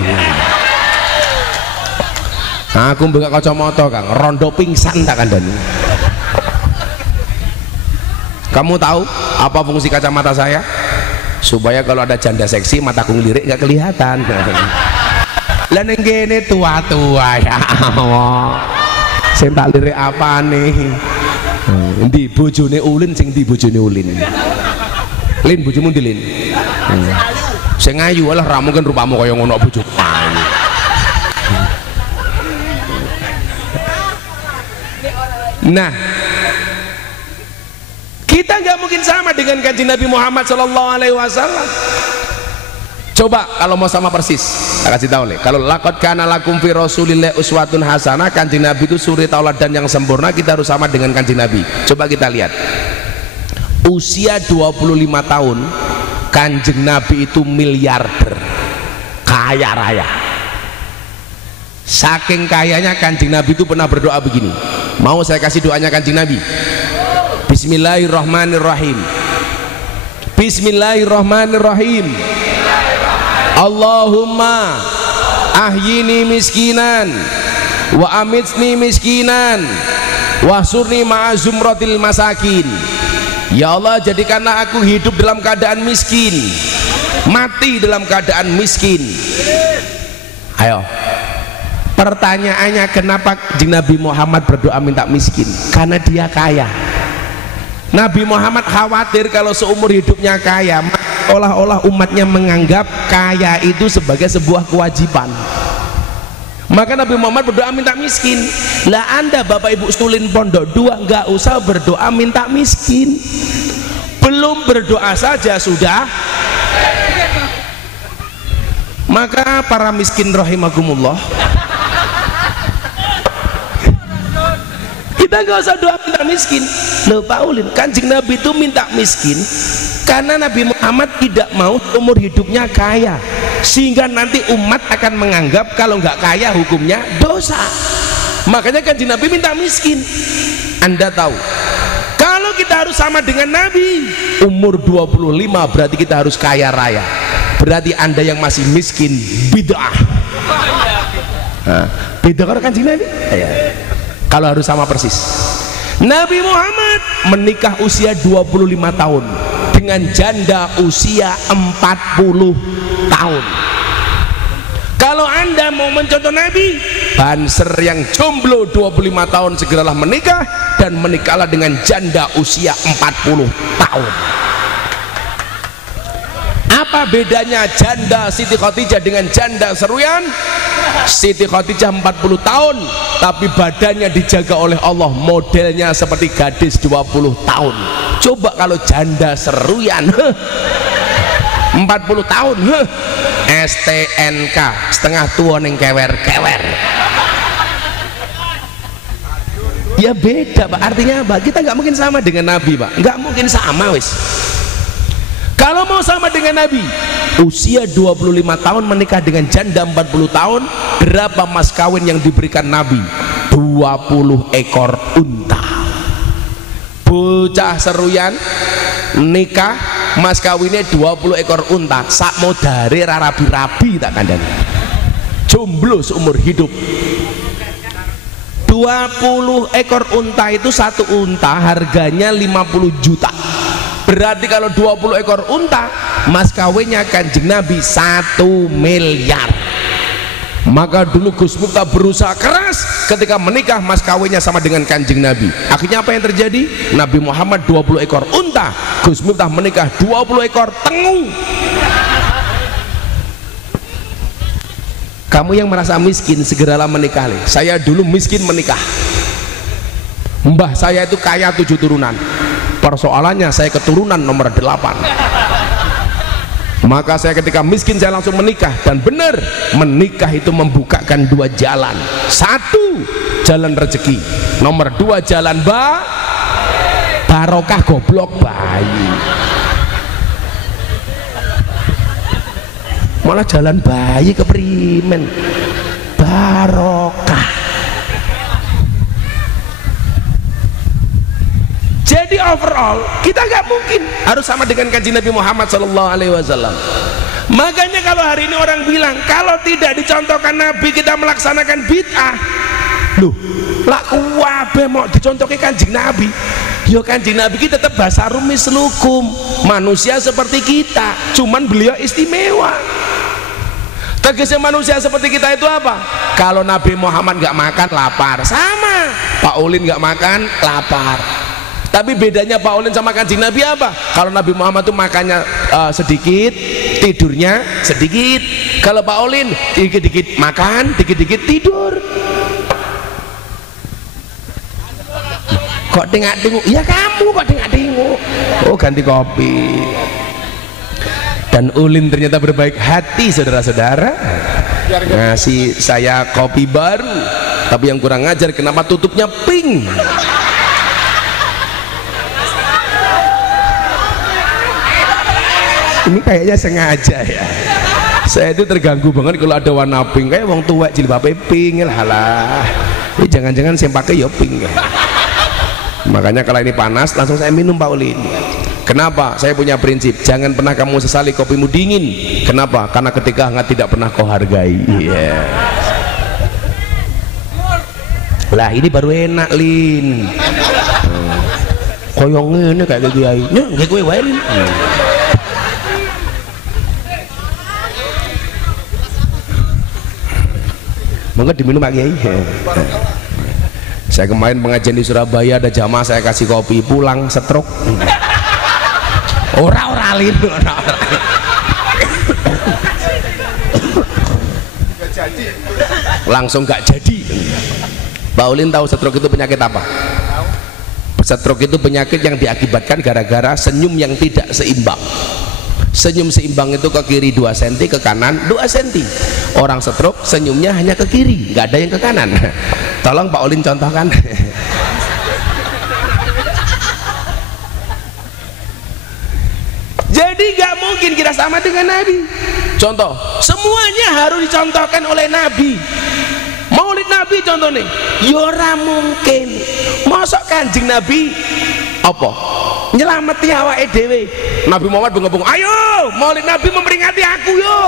Aku buka kacamata Kang, rondo pingsan tak kandhani. Kamu tahu apa fungsi kacamata saya? Supaya kalau ada janda seksi mataku ngelirik nggak kelihatan. Lah ning kene tua-tua ya Allah. Sing tak lirik apane? Endi bojone Ulin sing ndi bojone Ulin? Lin bojomu ndi Lin? Sing ayu lah ra mungkin rupamu kaya ngono bojomu ayu. Nah, kita nggak mungkin sama dengan kanjeng Nabi Muhammad Sallallahu Alaihi Wasallam. Coba kalau mau sama persis, saya kasih tahu nih. Kalau laqad kana lakum fi Rasulillah uswatun hasanah, kanjeng Nabi itu suri tauladan yang sempurna, kita harus sama dengan kanjeng Nabi. Coba kita lihat. Usia 25 tahun, kanjeng Nabi itu miliarder, kaya raya. Saking kayanya kanjeng Nabi itu pernah berdoa begini. Mau saya kasih doanya kanjeng Nabi? Bismillahirrahmanirrahim. Bismillahirrahmanirrahim. Allahumma ahyini miskinan wa amitni miskinan wa surni ma'azumratil masakin. Ya Allah, jadikanlah aku hidup dalam keadaan miskin, mati dalam keadaan miskin. Ayo, pertanyaannya, kenapa Nabi Muhammad berdoa minta miskin? Karena dia kaya. Nabi Muhammad khawatir kalau seumur hidupnya kaya, olah-olah umatnya menganggap kaya itu sebagai sebuah kewajiban. Maka Nabi Muhammad berdoa minta miskin. Lah Anda Bapak Ibu Stulin Pondok 2 nggak usah berdoa minta miskin. Belum berdoa saja sudah. Maka para miskin rahimakumullah, kita nggak usah doa minta miskin. Loh Pak Ulin, kanjeng Nabi itu minta miskin karena Nabi Muhammad tidak mau umur hidupnya kaya, sehingga nanti umat akan menganggap kalau nggak kaya hukumnya dosa. Makanya kanjeng Nabi minta miskin. Anda tahu, kalau kita harus sama dengan Nabi, umur 25 berarti kita harus kaya raya. Berarti Anda yang masih miskin bid'ah. Beda kan kanjeng Nabi? Kalau harus sama persis. Nabi Muhammad menikah usia 25 tahun dengan janda usia 40 tahun. Kalau Anda mau mencontoh Nabi, Banser yang jomblo 25 tahun segeralah menikah, dan menikahlah dengan janda usia 40 tahun. Apa bedanya janda Siti Khadijah dengan janda Seruyan? Siti Khadijah 40 tahun tapi badannya dijaga oleh Allah, modelnya seperti gadis 20 tahun. Coba kalau janda Seruyan 40 tahun, STNK, setengah tua neng kewer-kewer. Ya beda Pak, artinya Pak, kita nggak mungkin sama dengan Nabi Pak, nggak mungkin sama wis. Kalau mau sama dengan Nabi, usia 25 tahun menikah dengan janda 40 tahun, berapa mas kawin yang diberikan Nabi? 20 ekor unta. Bocah Seruyan nikah, mas kawinnya 20 ekor unta, sak modare rabi-rabi tak kandani. Jomblo seumur hidup. 20 ekor unta itu, satu unta harganya 50 juta. Berarti kalau 20 ekor unta, mas kawinnya kanjeng Nabi 1 miliar. Maka dulu Gus Miftah berusaha keras ketika menikah, mas kawinnya sama dengan kanjeng Nabi. Akhirnya apa yang terjadi? Nabi Muhammad 20 ekor unta, Gus Miftah menikah 20 ekor tengu. Kamu yang merasa miskin, segeralah menikah. Saya dulu miskin menikah. Mbah saya itu kaya 7 turunan. Persoalannya saya keturunan nomor 8. Maka saya ketika miskin saya langsung menikah. Dan benar, menikah itu membukakan 2 jalan. 1, jalan rezeki. Nomor 2, jalan barokah goblok bayi. Malah jalan bayi keprimen. Barokah. Jadi overall kita nggak mungkin harus sama dengan kanjeng Nabi Muhammad SAW. Makanya kalau hari ini orang bilang kalau tidak dicontohkan Nabi kita melaksanakan bid'ah, loh, lah kuwabe mau dicontohkan kanjeng Nabi. Yo kanjeng Nabi kita tetap basarum mislukum, manusia seperti kita, cuman beliau istimewa. Tegasnya manusia seperti kita itu apa? Kalau Nabi Muhammad nggak makan lapar, sama Pak Ulin nggak makan lapar. Tapi bedanya Pak Ulin sama Kanjeng Nabi apa? Kalau Nabi Muhammad itu makannya sedikit, tidurnya sedikit. Kalau Pak Ulin dikit-dikit makan, dikit-dikit tidur. Kok tengok-tengok? Ya kamu kok tengok-tengok. Oh ganti kopi. Dan Ulin ternyata berbaik hati, saudara-saudara, ngasih saya kopi baru. Tapi yang kurang ajar, kenapa tutupnya pink? Ini kayaknya sengaja ya. Saya itu terganggu banget kalau ada warna pink, kayak wong tua jilbabnya pink. Halah, ini jangan-jangan saya pakai ya pink ya. Makanya kalau ini panas langsung saya minum Pak Ulin. Kenapa? Saya punya prinsip, jangan pernah kamu sesali kopimu dingin. Kenapa? Karena ketika hangat tidak pernah kau hargai. Yeah. Lah ini baru enak, Lin. Koyong ini kayak kiai. Nya nggih kowe wae, Lin. Monggo diminum Pak Kiai. Saya kemarin pengajian di Surabaya, ada jamaah saya kasih kopi, pulang stroke. Ora Lin, ora. Langsung gak jadi. Pak Ulin tahu stroke itu penyakit apa? Stroke itu penyakit yang diakibatkan gara-gara senyum yang tidak seimbang. Senyum seimbang itu ke kiri 2 cm, ke kanan 2 cm. Orang stroke senyumnya hanya ke kiri, nggak ada yang ke kanan. Tolong Pak Ulin contohkan. Jadi gak mungkin kita sama dengan Nabi. Contoh, semuanya harus dicontohkan oleh Nabi. Maulid Nabi contoh nih, yora mungkin. Mosok Kanjeng Nabi apa? Nyelameti awake dhewe. Nabi Muhammad bengong, ayo Maulid Nabi memperingati aku yo.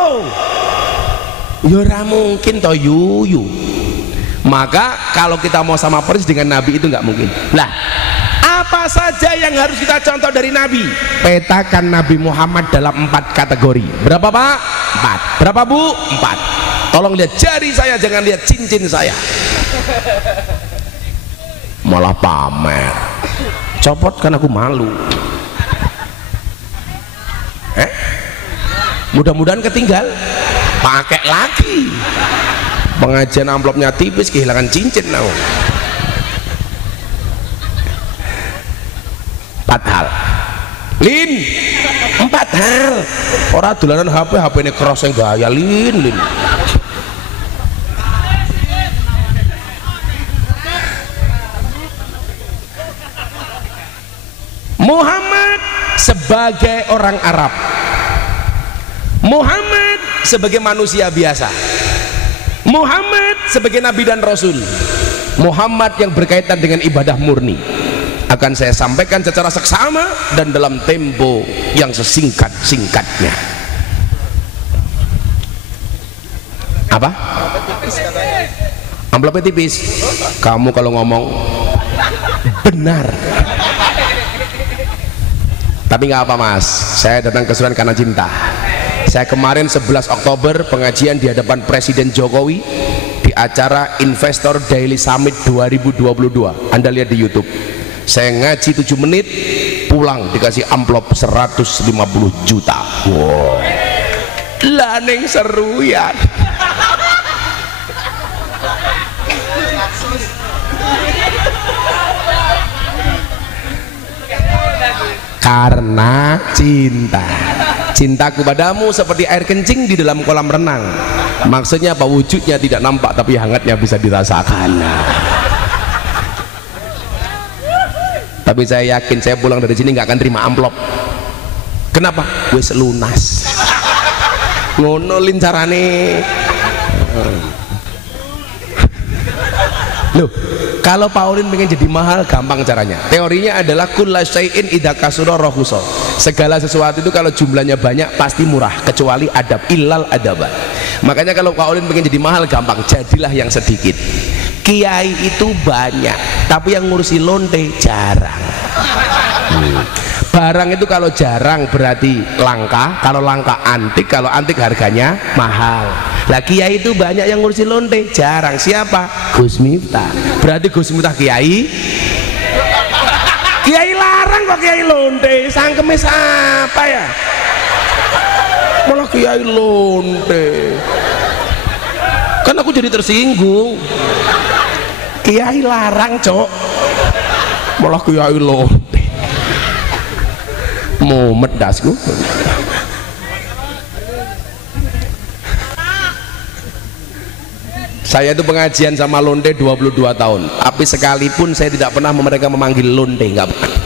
Yora mungkin toh yuyu. Maka kalau kita mau sama persis dengan Nabi itu nggak mungkin. Lah, apa saja yang harus kita contoh dari Nabi? Petakan Nabi Muhammad dalam 4 kategori. Berapa Pak? 4. Berapa Bu? 4. Tolong lihat jari saya, jangan lihat cincin saya. Malah pamer. Copot kan aku malu. Mudah-mudahan ketinggal. Pakai lagi. Pengajian amplopnya tipis, kehilangan cincin now. 4 hal. Lin, 4 hal. Orang dolanan HP ini cross yang gaya Lin. Muhammad sebagai orang Arab, Muhammad sebagai manusia biasa, Muhammad sebagai Nabi dan Rasul, Muhammad yang berkaitan dengan ibadah murni akan saya sampaikan secara seksama dan dalam tempo yang sesingkat-singkatnya. Apa? Amplopnya tipis. Kamu kalau ngomong benar. Tapi nggak apa Mas, saya datang ke Sudan karena cinta. Saya kemarin 11 Oktober pengajian di hadapan Presiden Jokowi di acara Investor Daily Summit 2022. Anda lihat di YouTube. Saya ngaji 7 menit, pulang dikasih amplop 150 juta. Wow. Lah neng seru ya. Karena cintaku padamu seperti air kencing di dalam kolam renang. Maksudnya apa? Wujudnya tidak nampak tapi hangatnya bisa dirasakan. Tapi saya yakin saya pulang dari sini nggak akan terima amplop. Kenapa? Wis lunas. Ngono lin carane. Loh, kalau Pak Ulin pengen jadi mahal gampang caranya. Teorinya adalah kulla syai'in idza kasura rahusa. Segala sesuatu itu kalau jumlahnya banyak pasti murah kecuali adab, illal adaba. Makanya kalau Pak Ulin pengen jadi mahal gampang, jadilah yang sedikit. Kiai itu banyak, tapi yang ngurusi lonte jarang. Barang itu kalau jarang berarti langka, kalau langka antik, kalau antik harganya mahal. Lah kiai itu banyak yang ngurusin lonte, jarang. Siapa? Gus Miftah. Berarti Gus Miftah kiai. Kiai larang kok kiai lonte, sangkeme apa ya? Malah kiai lonte. Kan aku jadi tersinggung. Kiai larang, Cok. Malah kiai lonte. Mumet dasku. Saya itu pengajian sama lonte 22 tahun, tapi sekalipun saya tidak pernah mereka memanggil lonte, nggak pernah.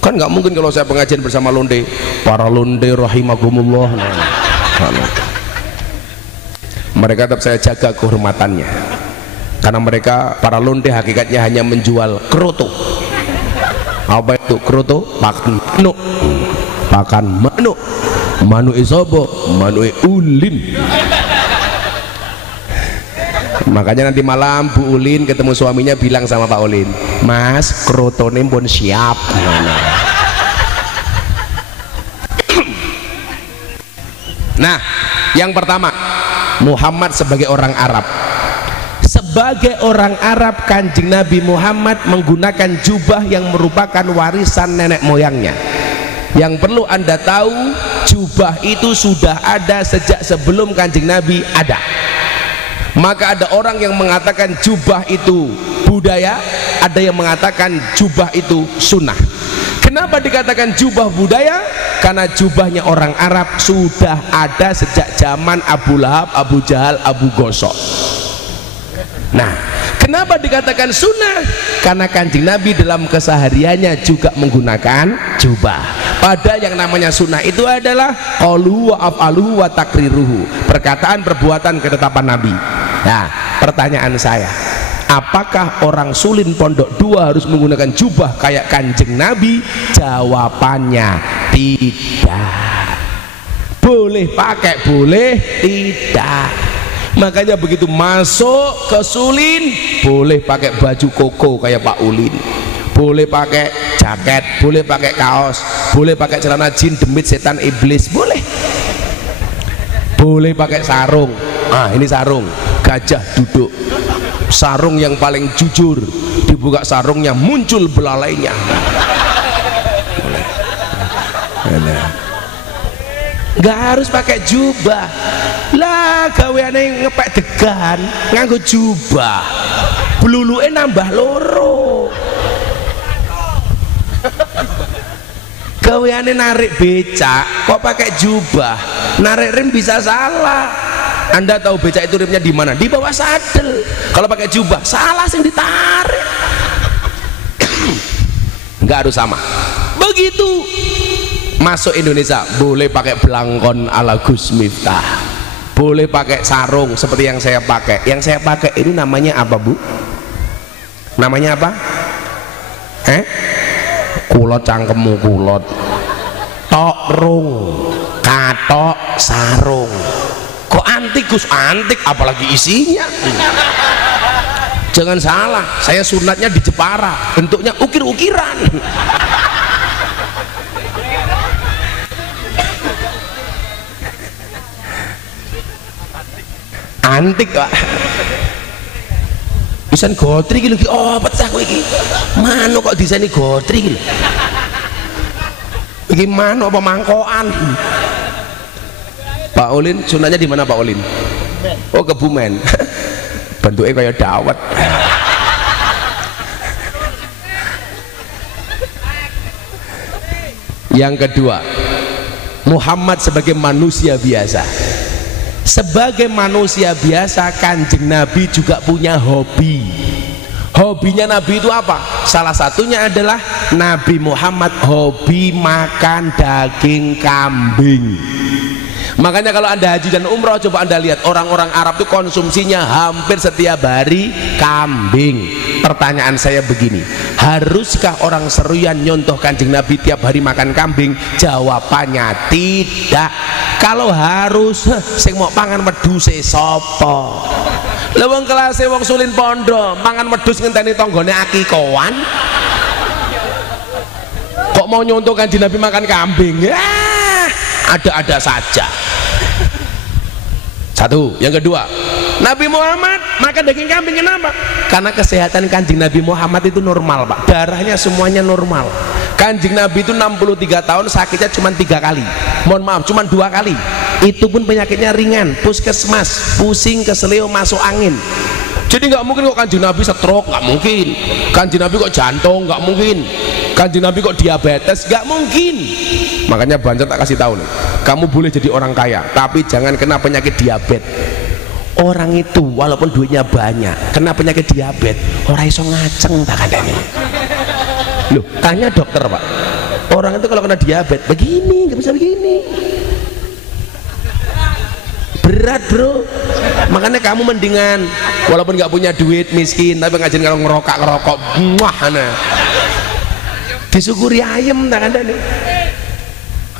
Kan nggak mungkin kalau saya pengajian bersama lonte, para lonte rahimakumullah. Mereka tetap saya jaga kehormatannya, karena mereka para lonte hakikatnya hanya menjual kroto. Apa itu kroto? Pakan manu, pakan manu, manu isobo, manu ulin. Makanya nanti malam Bu Ulin ketemu suaminya bilang sama Pak Ulin, Mas, krotone pun siap. Nah, yang pertama, Muhammad sebagai orang Arab. Sebagai orang Arab, Kanjeng Nabi Muhammad menggunakan jubah yang merupakan warisan nenek moyangnya. Yang perlu Anda tahu, jubah itu sudah ada sejak sebelum Kanjeng Nabi ada. Maka ada orang yang mengatakan jubah itu budaya, ada yang mengatakan jubah itu sunnah. Kenapa dikatakan jubah budaya? Karena jubahnya orang Arab sudah ada sejak zaman Abu Lahab, Abu Jahal, Abu Gosok. Nah, kenapa dikatakan sunnah? Karena Kanjeng Nabi dalam kesehariannya juga menggunakan jubah. Padahal yang namanya sunnah itu adalah qaulu wa af'aluhu wa takriruhu, perkataan, perbuatan, ketetapan Nabi. Nah, pertanyaan saya, apakah orang Sulin Pondok 2 harus menggunakan jubah kayak Kanjeng Nabi? Jawabannya tidak. Boleh pakai, boleh tidak. Makanya begitu masuk ke Sulin, boleh pakai baju koko kayak Pak Ulin, boleh pakai jaket, boleh pakai kaos, boleh pakai celana jin demit setan iblis, boleh. Boleh pakai sarung. Ah, ini sarung gajah duduk, sarung yang paling jujur, dibuka sarungnya muncul belalainya. Nggak harus pakai jubah lah, gaweane ngepek degan nganggo jubah, bluluke nambah loro. Gaweane narik becak kok pakai jubah, narik rem bisa salah. Anda tahu becak itu remnya di mana? Di bawah sadel. Kalau pakai jubah salah sing ditarik. Nggak harus sama. Begitu masuk Indonesia boleh pakai belangkon ala Gus Miftah, boleh pakai sarung seperti yang saya pakai. Yang saya pakai ini namanya apa, Bu? Namanya apa? Kulot cangkemmu kulot. Tok rung, katok sarung. Kok antik, Gus? Antik, apalagi isinya. Jangan salah, saya sunatnya di Jepara, bentuknya ukir-ukiran. Antik, Pak. Pisan gotri iki lho, oh pecah kowe iki. Mano kok desain gotri iki lho. Iki mano apa mangkokan? Pak Ulin, sunatnya di mana Pak Ulin? Oh, Kebumen. Bentuknya kayak dawet. Yang kedua, Muhammad sebagai manusia biasa. Sebagai manusia biasa, Kanjeng Nabi juga punya hobi. Hobinya Nabi itu apa? Salah satunya adalah Nabi Muhammad hobi makan daging kambing. Makanya kalau Anda haji dan umroh, coba Anda lihat orang-orang Arab itu konsumsinya hampir setiap hari kambing. Pertanyaan saya begini, haruskah orang Seruyan nyontoh Kanjeng Nabi tiap hari makan kambing? Jawabannya tidak. Kalau harus, sing mau pangan wedhuse sapa? Lha wong kelase wong Sulin Pondok mangan wedhus ngenteni tanggane akikoan. Kok mau nyontoh Kanjeng Nabi makan kambing, ya ada-ada saja. Satu. Yang kedua, Nabi Muhammad makan daging kambing kenapa? Karena kesehatan Kanjeng Nabi Muhammad itu normal, Pak. Darahnya semuanya normal. Kanjeng Nabi itu 63 tahun sakitnya cuma 3 kali. Mohon maaf, cuma 2 kali. Itu pun penyakitnya ringan, puskesmas, pusing, keseleo, masuk angin. Jadi nggak mungkin kok Kanjeng Nabi stroke, nggak mungkin. Kanjeng Nabi kok jantung, nggak mungkin. Kanjeng Nabi kok diabetes, nggak mungkin. Makanya Banjar tak kasih tahu nih, kamu boleh jadi orang kaya, tapi jangan kena penyakit diabetes. Orang itu walaupun duitnya banyak, kena penyakit diabetes, orang iso ngaceng tak kandani. Loh, tanya dokter Pak. Orang itu kalau kena diabetes begini, nggak bisa begini. Berat bro. Makanya kamu mendingan walaupun nggak punya duit, miskin, tapi ngajin kalau ngerokok wah nah. Disyukuri ayam tak ada nih.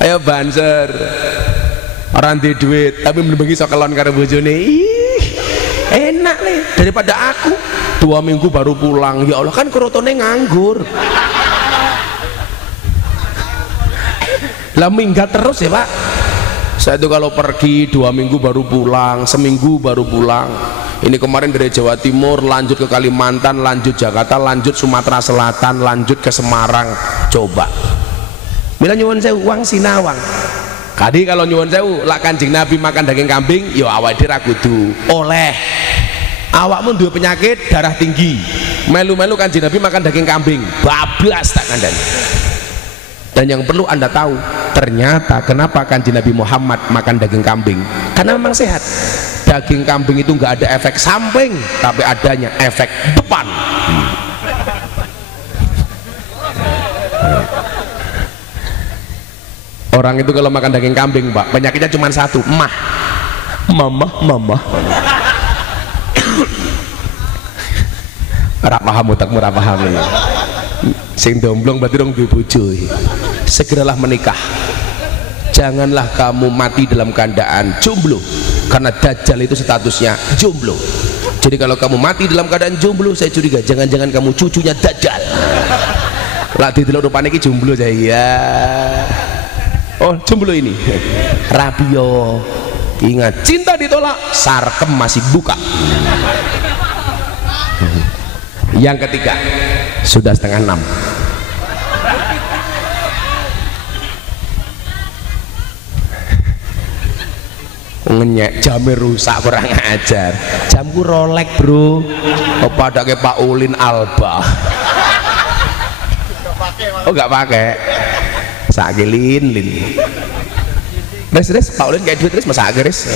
Ayo Banser, orang di duit tapi berbagi sokelon karo bojone, ih enak nih daripada aku 2 minggu baru pulang. Ya Allah, kan kerotone nganggur. Lah minggat terus ya Pak. Saya itu kalau pergi 2 minggu baru pulang, seminggu baru pulang. Ini kemarin dari Jawa Timur lanjut ke Kalimantan, lanjut Jakarta, lanjut Sumatera Selatan, lanjut ke Semarang. Coba bila nyuwun sewu uang sinawang. Kadi kalau nyuwun sewu lak Kanjeng Nabi makan daging kambing, yo awake dhewe ra kudu oleh. Awakmu duwe penyakit darah tinggi, melu-melu Kanjeng Nabi makan daging kambing, bablas tak kandhani. Dan yang perlu Anda tahu, ternyata kenapa Kanjeng Nabi Muhammad makan daging kambing? Karena memang sehat. Daging kambing itu nggak ada efek samping, tapi adanya efek depan. Orang itu kalau makan daging kambing Pak, penyakitnya cuma satu, mama ora paham otakmu, ora paham ini. Sing domblong berarti dong duwe bojo. Segeralah menikah. Janganlah kamu mati dalam keadaan jomblo, karena Dajjal itu statusnya jomblo. Jadi kalau kamu mati dalam keadaan jomblo, saya curiga jangan-jangan kamu cucunya Dajjal. Lah didelok rupane iki jomblo saya. Ya. Oh, jomblo ini. Rabio. Ingat, cinta ditolak, sarkem masih buka. Yang ketiga, sudah 5:30. Ngenyek jamnya rusak, kurang ajar. Jamku Rolex bro, apa ada kayak Pak Ulin Alba? Oh nggak pakai, sakilin res Pak Ulin kayak duit res masa res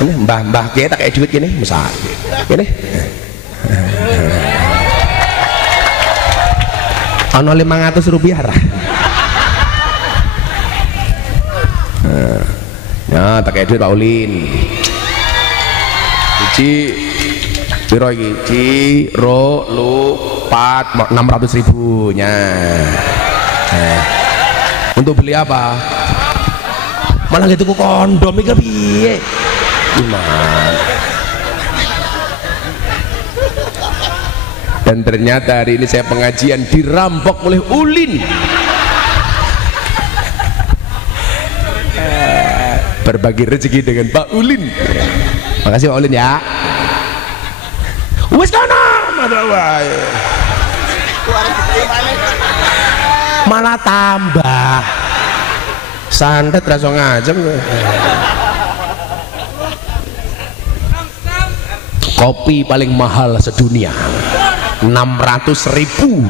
ini mbah kayak tak kayak duit gini masa gini ono 500 rupiah lah. Ya tak kayak duit Pak Ulin. Biro iki ciro lu 600.000 nya. Untuk beli apa? Malah gitu ku kondom iki piye? Gimana? Dan ternyata hari ini saya pengajian dirampok oleh Ulin. Berbagi rezeki dengan Pak Ulin. Makasih Pak Ulin ya. Wes kana malah tambah santet rasa ngajem. Kopi paling mahal sedunia 600.000.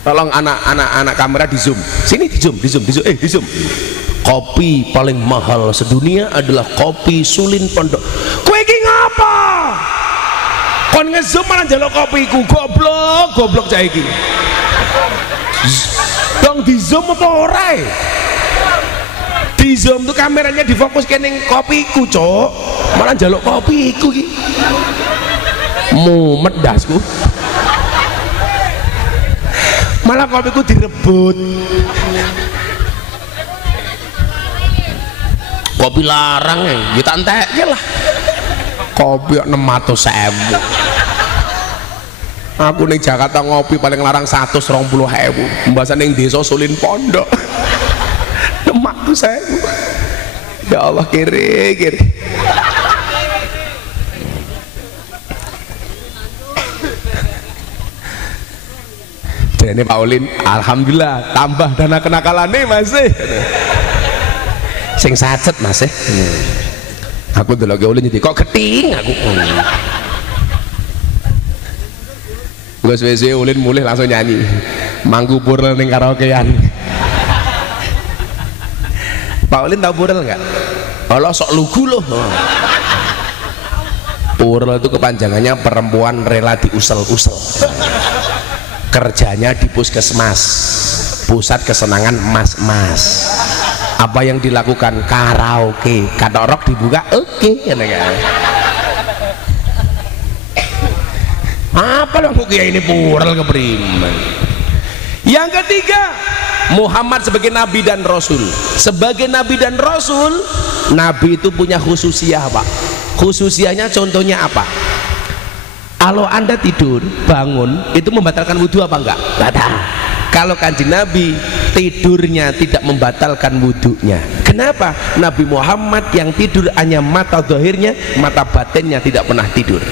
Tolong anak kamera di zoom sini, di zoom kopi paling mahal sedunia adalah kopi Sulin Pondok. Kowe iki ngapa kon ngezoom malah njaluk kopiku? Goblok cah iki. Dong di zoom apa ora? Di zoom tuh kameranya difokus kening kopiku cok, malah njaluk kopiku iki. Mumet dasku, malah kopiku direbut. Kopi larang ya, kita entek lah. Kopi 600.000. Aku ning Jakarta ngopi paling larang 120.000. Mbasan ning desa Sulin Pondok. Demak tuh saya. Ya Allah kiri. Jadi Pak Ulin, alhamdulillah tambah dana kenakalane masih. Sing sacet masih. Aku delok Ulin jadi kok keting aku. Wes Ulin mulih langsung nyanyi. Mangku purel ning karaokean. Pak Ulin tahu purel enggak? Allah sok lugu loh. Purel itu kepanjangannya perempuan rela diusel-usel. Kerjanya di puskesmas, pusat kesenangan mas-mas. Apa yang dilakukan? Karaoke. Katorok dibuka, oke, kan? Apa yang kukiai ini purel kepriman. Yang ketiga, Muhammad sebagai nabi dan rasul. Sebagai nabi dan rasul, nabi itu punya khususiyah, Pak. Khususiyahnya contohnya apa? Kalau Anda tidur, bangun, itu membatalkan wudhu apa enggak? Batal. Kalau kanjeng Nabi tidurnya tidak membatalkan wudhunya. Kenapa? Nabi Muhammad yang tidur hanya mata zahirnya, mata batinnya tidak pernah tidur.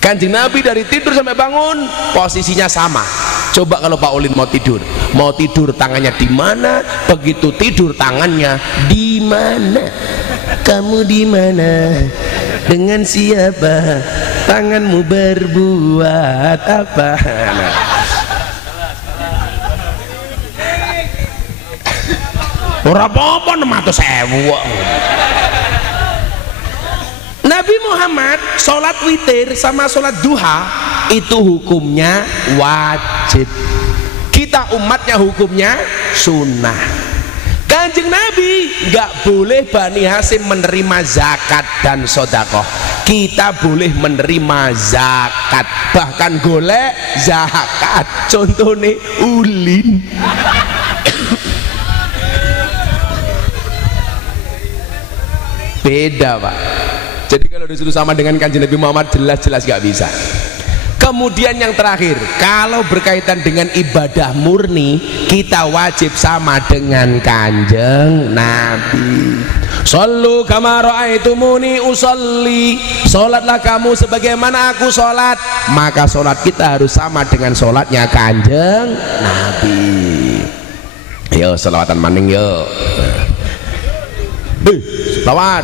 Kanjeng Nabi dari tidur sampai bangun posisinya sama. Coba kalau Pak Ulin mau tidur tangannya di mana? Begitu tidur tangannya di mana? Kamu di mana? Dengan siapa? Tanganmu berbuat apa? Ora apa-apa 600.000. Nabi Muhammad sholat witir sama sholat duha itu hukumnya wajib. Kita umatnya hukumnya sunnah. Kanjeng Nabi nggak boleh Bani Hasyim menerima zakat dan sodakoh. Kita boleh menerima zakat, bahkan golek zakat. Contohnya Ulin. Beda, Pak. Jadi kalau disuruh sama dengan kanjeng Nabi Muhammad jelas-jelas gak bisa. Kemudian yang terakhir, kalau berkaitan dengan ibadah murni, kita wajib sama dengan kanjeng Nabi. Shallu kama ra'aitumuni usolli. Salatlah kamu sebagaimana aku salat. Maka salat kita harus sama dengan salatnya kanjeng Nabi. Yo selawatan maning yo. Selawat.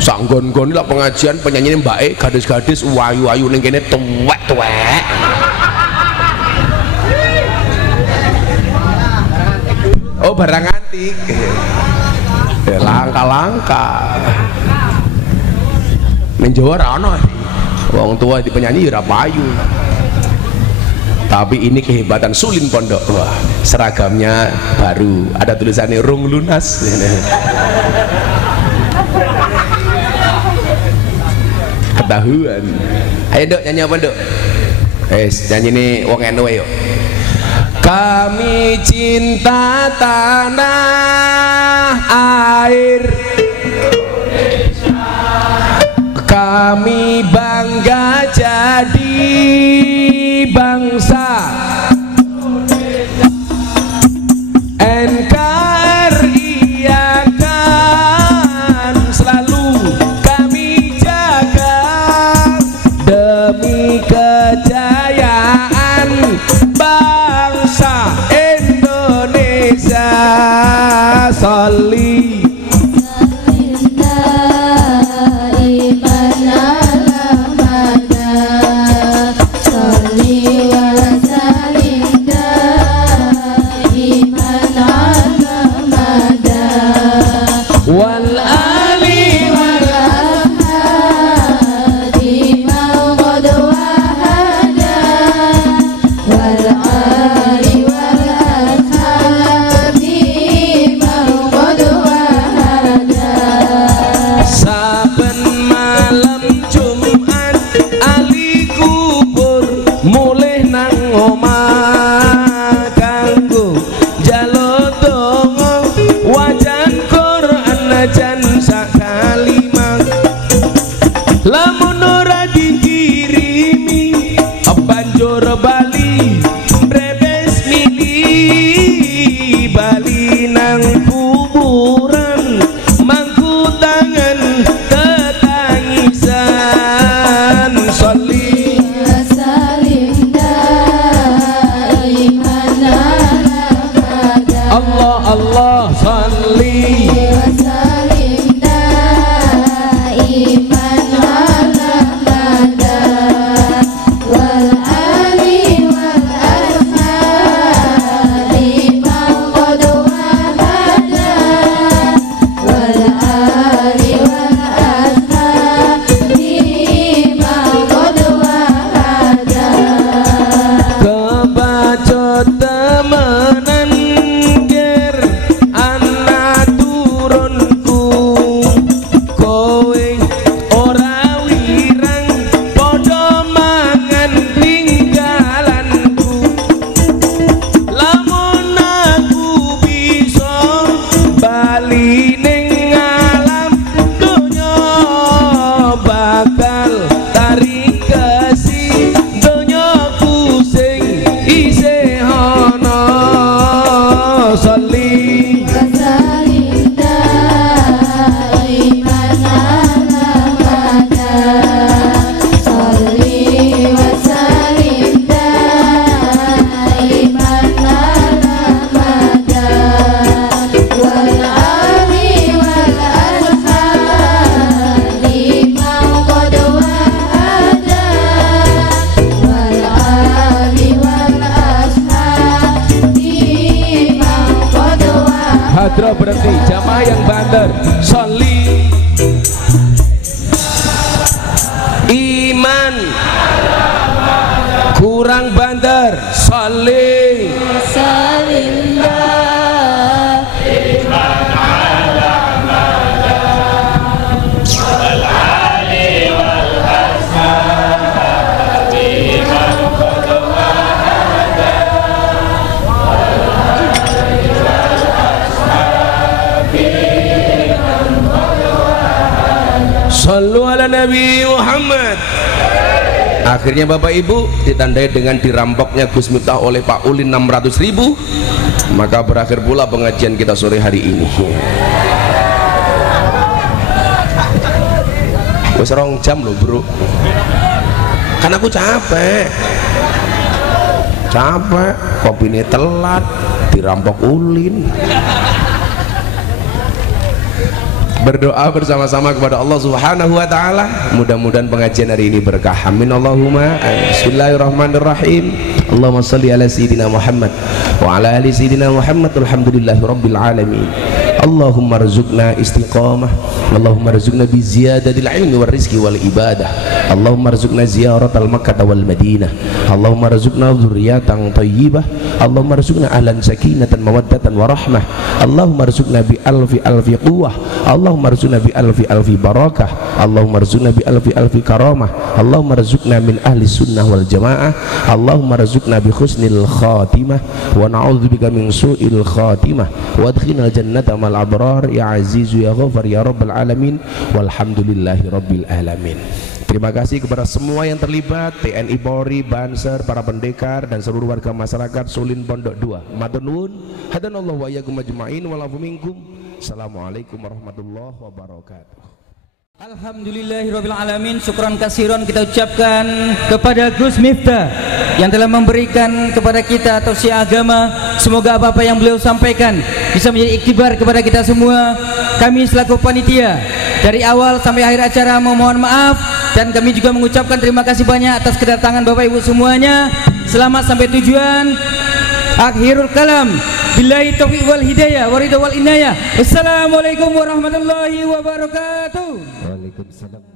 Sanggon-gon lah pengajian penyanyi mbak gadis-gadis wayu-wayu ning kene tuwek-tuwek. Oh barang antik. Ya langka-langka. Ning Jawa ra ono. Wong tua di penyanyi ora payu. Tapi ini kehebatan Sulin Pondok. Wah, seragamnya baru. Ada tulisannya rung lunas. Ketahuan. Ayo Dok, nyanyi apa Dok? Nyanyi ini wong NU yuk. Kami cinta tanah air, kami bangga jadi bangsa NKRI akan selalu kami jaga demi kejayaan bangsa Indonesia. Sholli Wal hadroh berhenti, jamaah yang banter sholli iman kurang banter sholli Salimlah Sallu ala Nabi Muhammad. Akhirnya Bapak Ibu ditandai dengan dirampoknya Gus Miftah oleh Pak Ulin 600.000. Maka berakhir pula pengajian kita sore hari ini. Wes 2 jam loh bro. Kan aku capek. Kopi ini telat, dirampok Ulin. Berdoa bersama-sama kepada Allah Subhanahu wa taala. Mudah-mudahan pengajian hari ini berkah. Amin Allahumma. Bismillahirrahmanirrahim. Allahumma shalli ala sayyidina Muhammad wa ala ali sayyidina Muhammad. Alhamdulillahirabbil alamin. Allahumma rzuqna istiqamah, Allahumma rzuqna bi ziyadatil ilmi war rizqi wal ibadah, Allahumma rzuqna ziyaratal Makkah wal Madinah, Allahumma rzuqna dzurriyyatan thayyibah, Allahumma rzuqna ahlan sakinatan mawaddatan warahmah, Allahumma rzuqna bi alfi quwwah, Allahumma rzuqna bi alfi barakah, Allahumma rzuqna bi alfi karamah, Allahumma rzuqna min ahli sunnah wal jamaah, Allahumma rzuqna bi husnil khatimah wa na'udzubika min su'il khatimah wa adkhilna jannata mal abrar ya azizu ya ghafar ya rabbal alamin walhamdulillahi rabbil alamin. Terima kasih kepada semua yang terlibat, TNI Polri, Banser, para pendekar dan seluruh warga masyarakat Sulin Pondok 2. Matur nuwun, hadanallahu wa iyyakum ajmain wa lafu minkum. Assalamualaikum warahmatullahi wabarakatuh. Alhamdulillahirabbil alamin. Syukran kasiron kita ucapkan kepada Gus Miftah yang telah memberikan kepada kita tausiah agama. Semoga apa-apa yang beliau sampaikan bisa menjadi iktibar kepada kita semua. Kami selaku panitia dari awal sampai akhir acara memohon maaf, dan kami juga mengucapkan terima kasih banyak atas kedatangan Bapak Ibu semuanya. Selamat sampai tujuan. Akhirul kalam, billahi taufiq wal hidayah wa ridha wal inayah. Wassalamualaikum warahmatullahi wabarakatuh. Waalaikumsalam.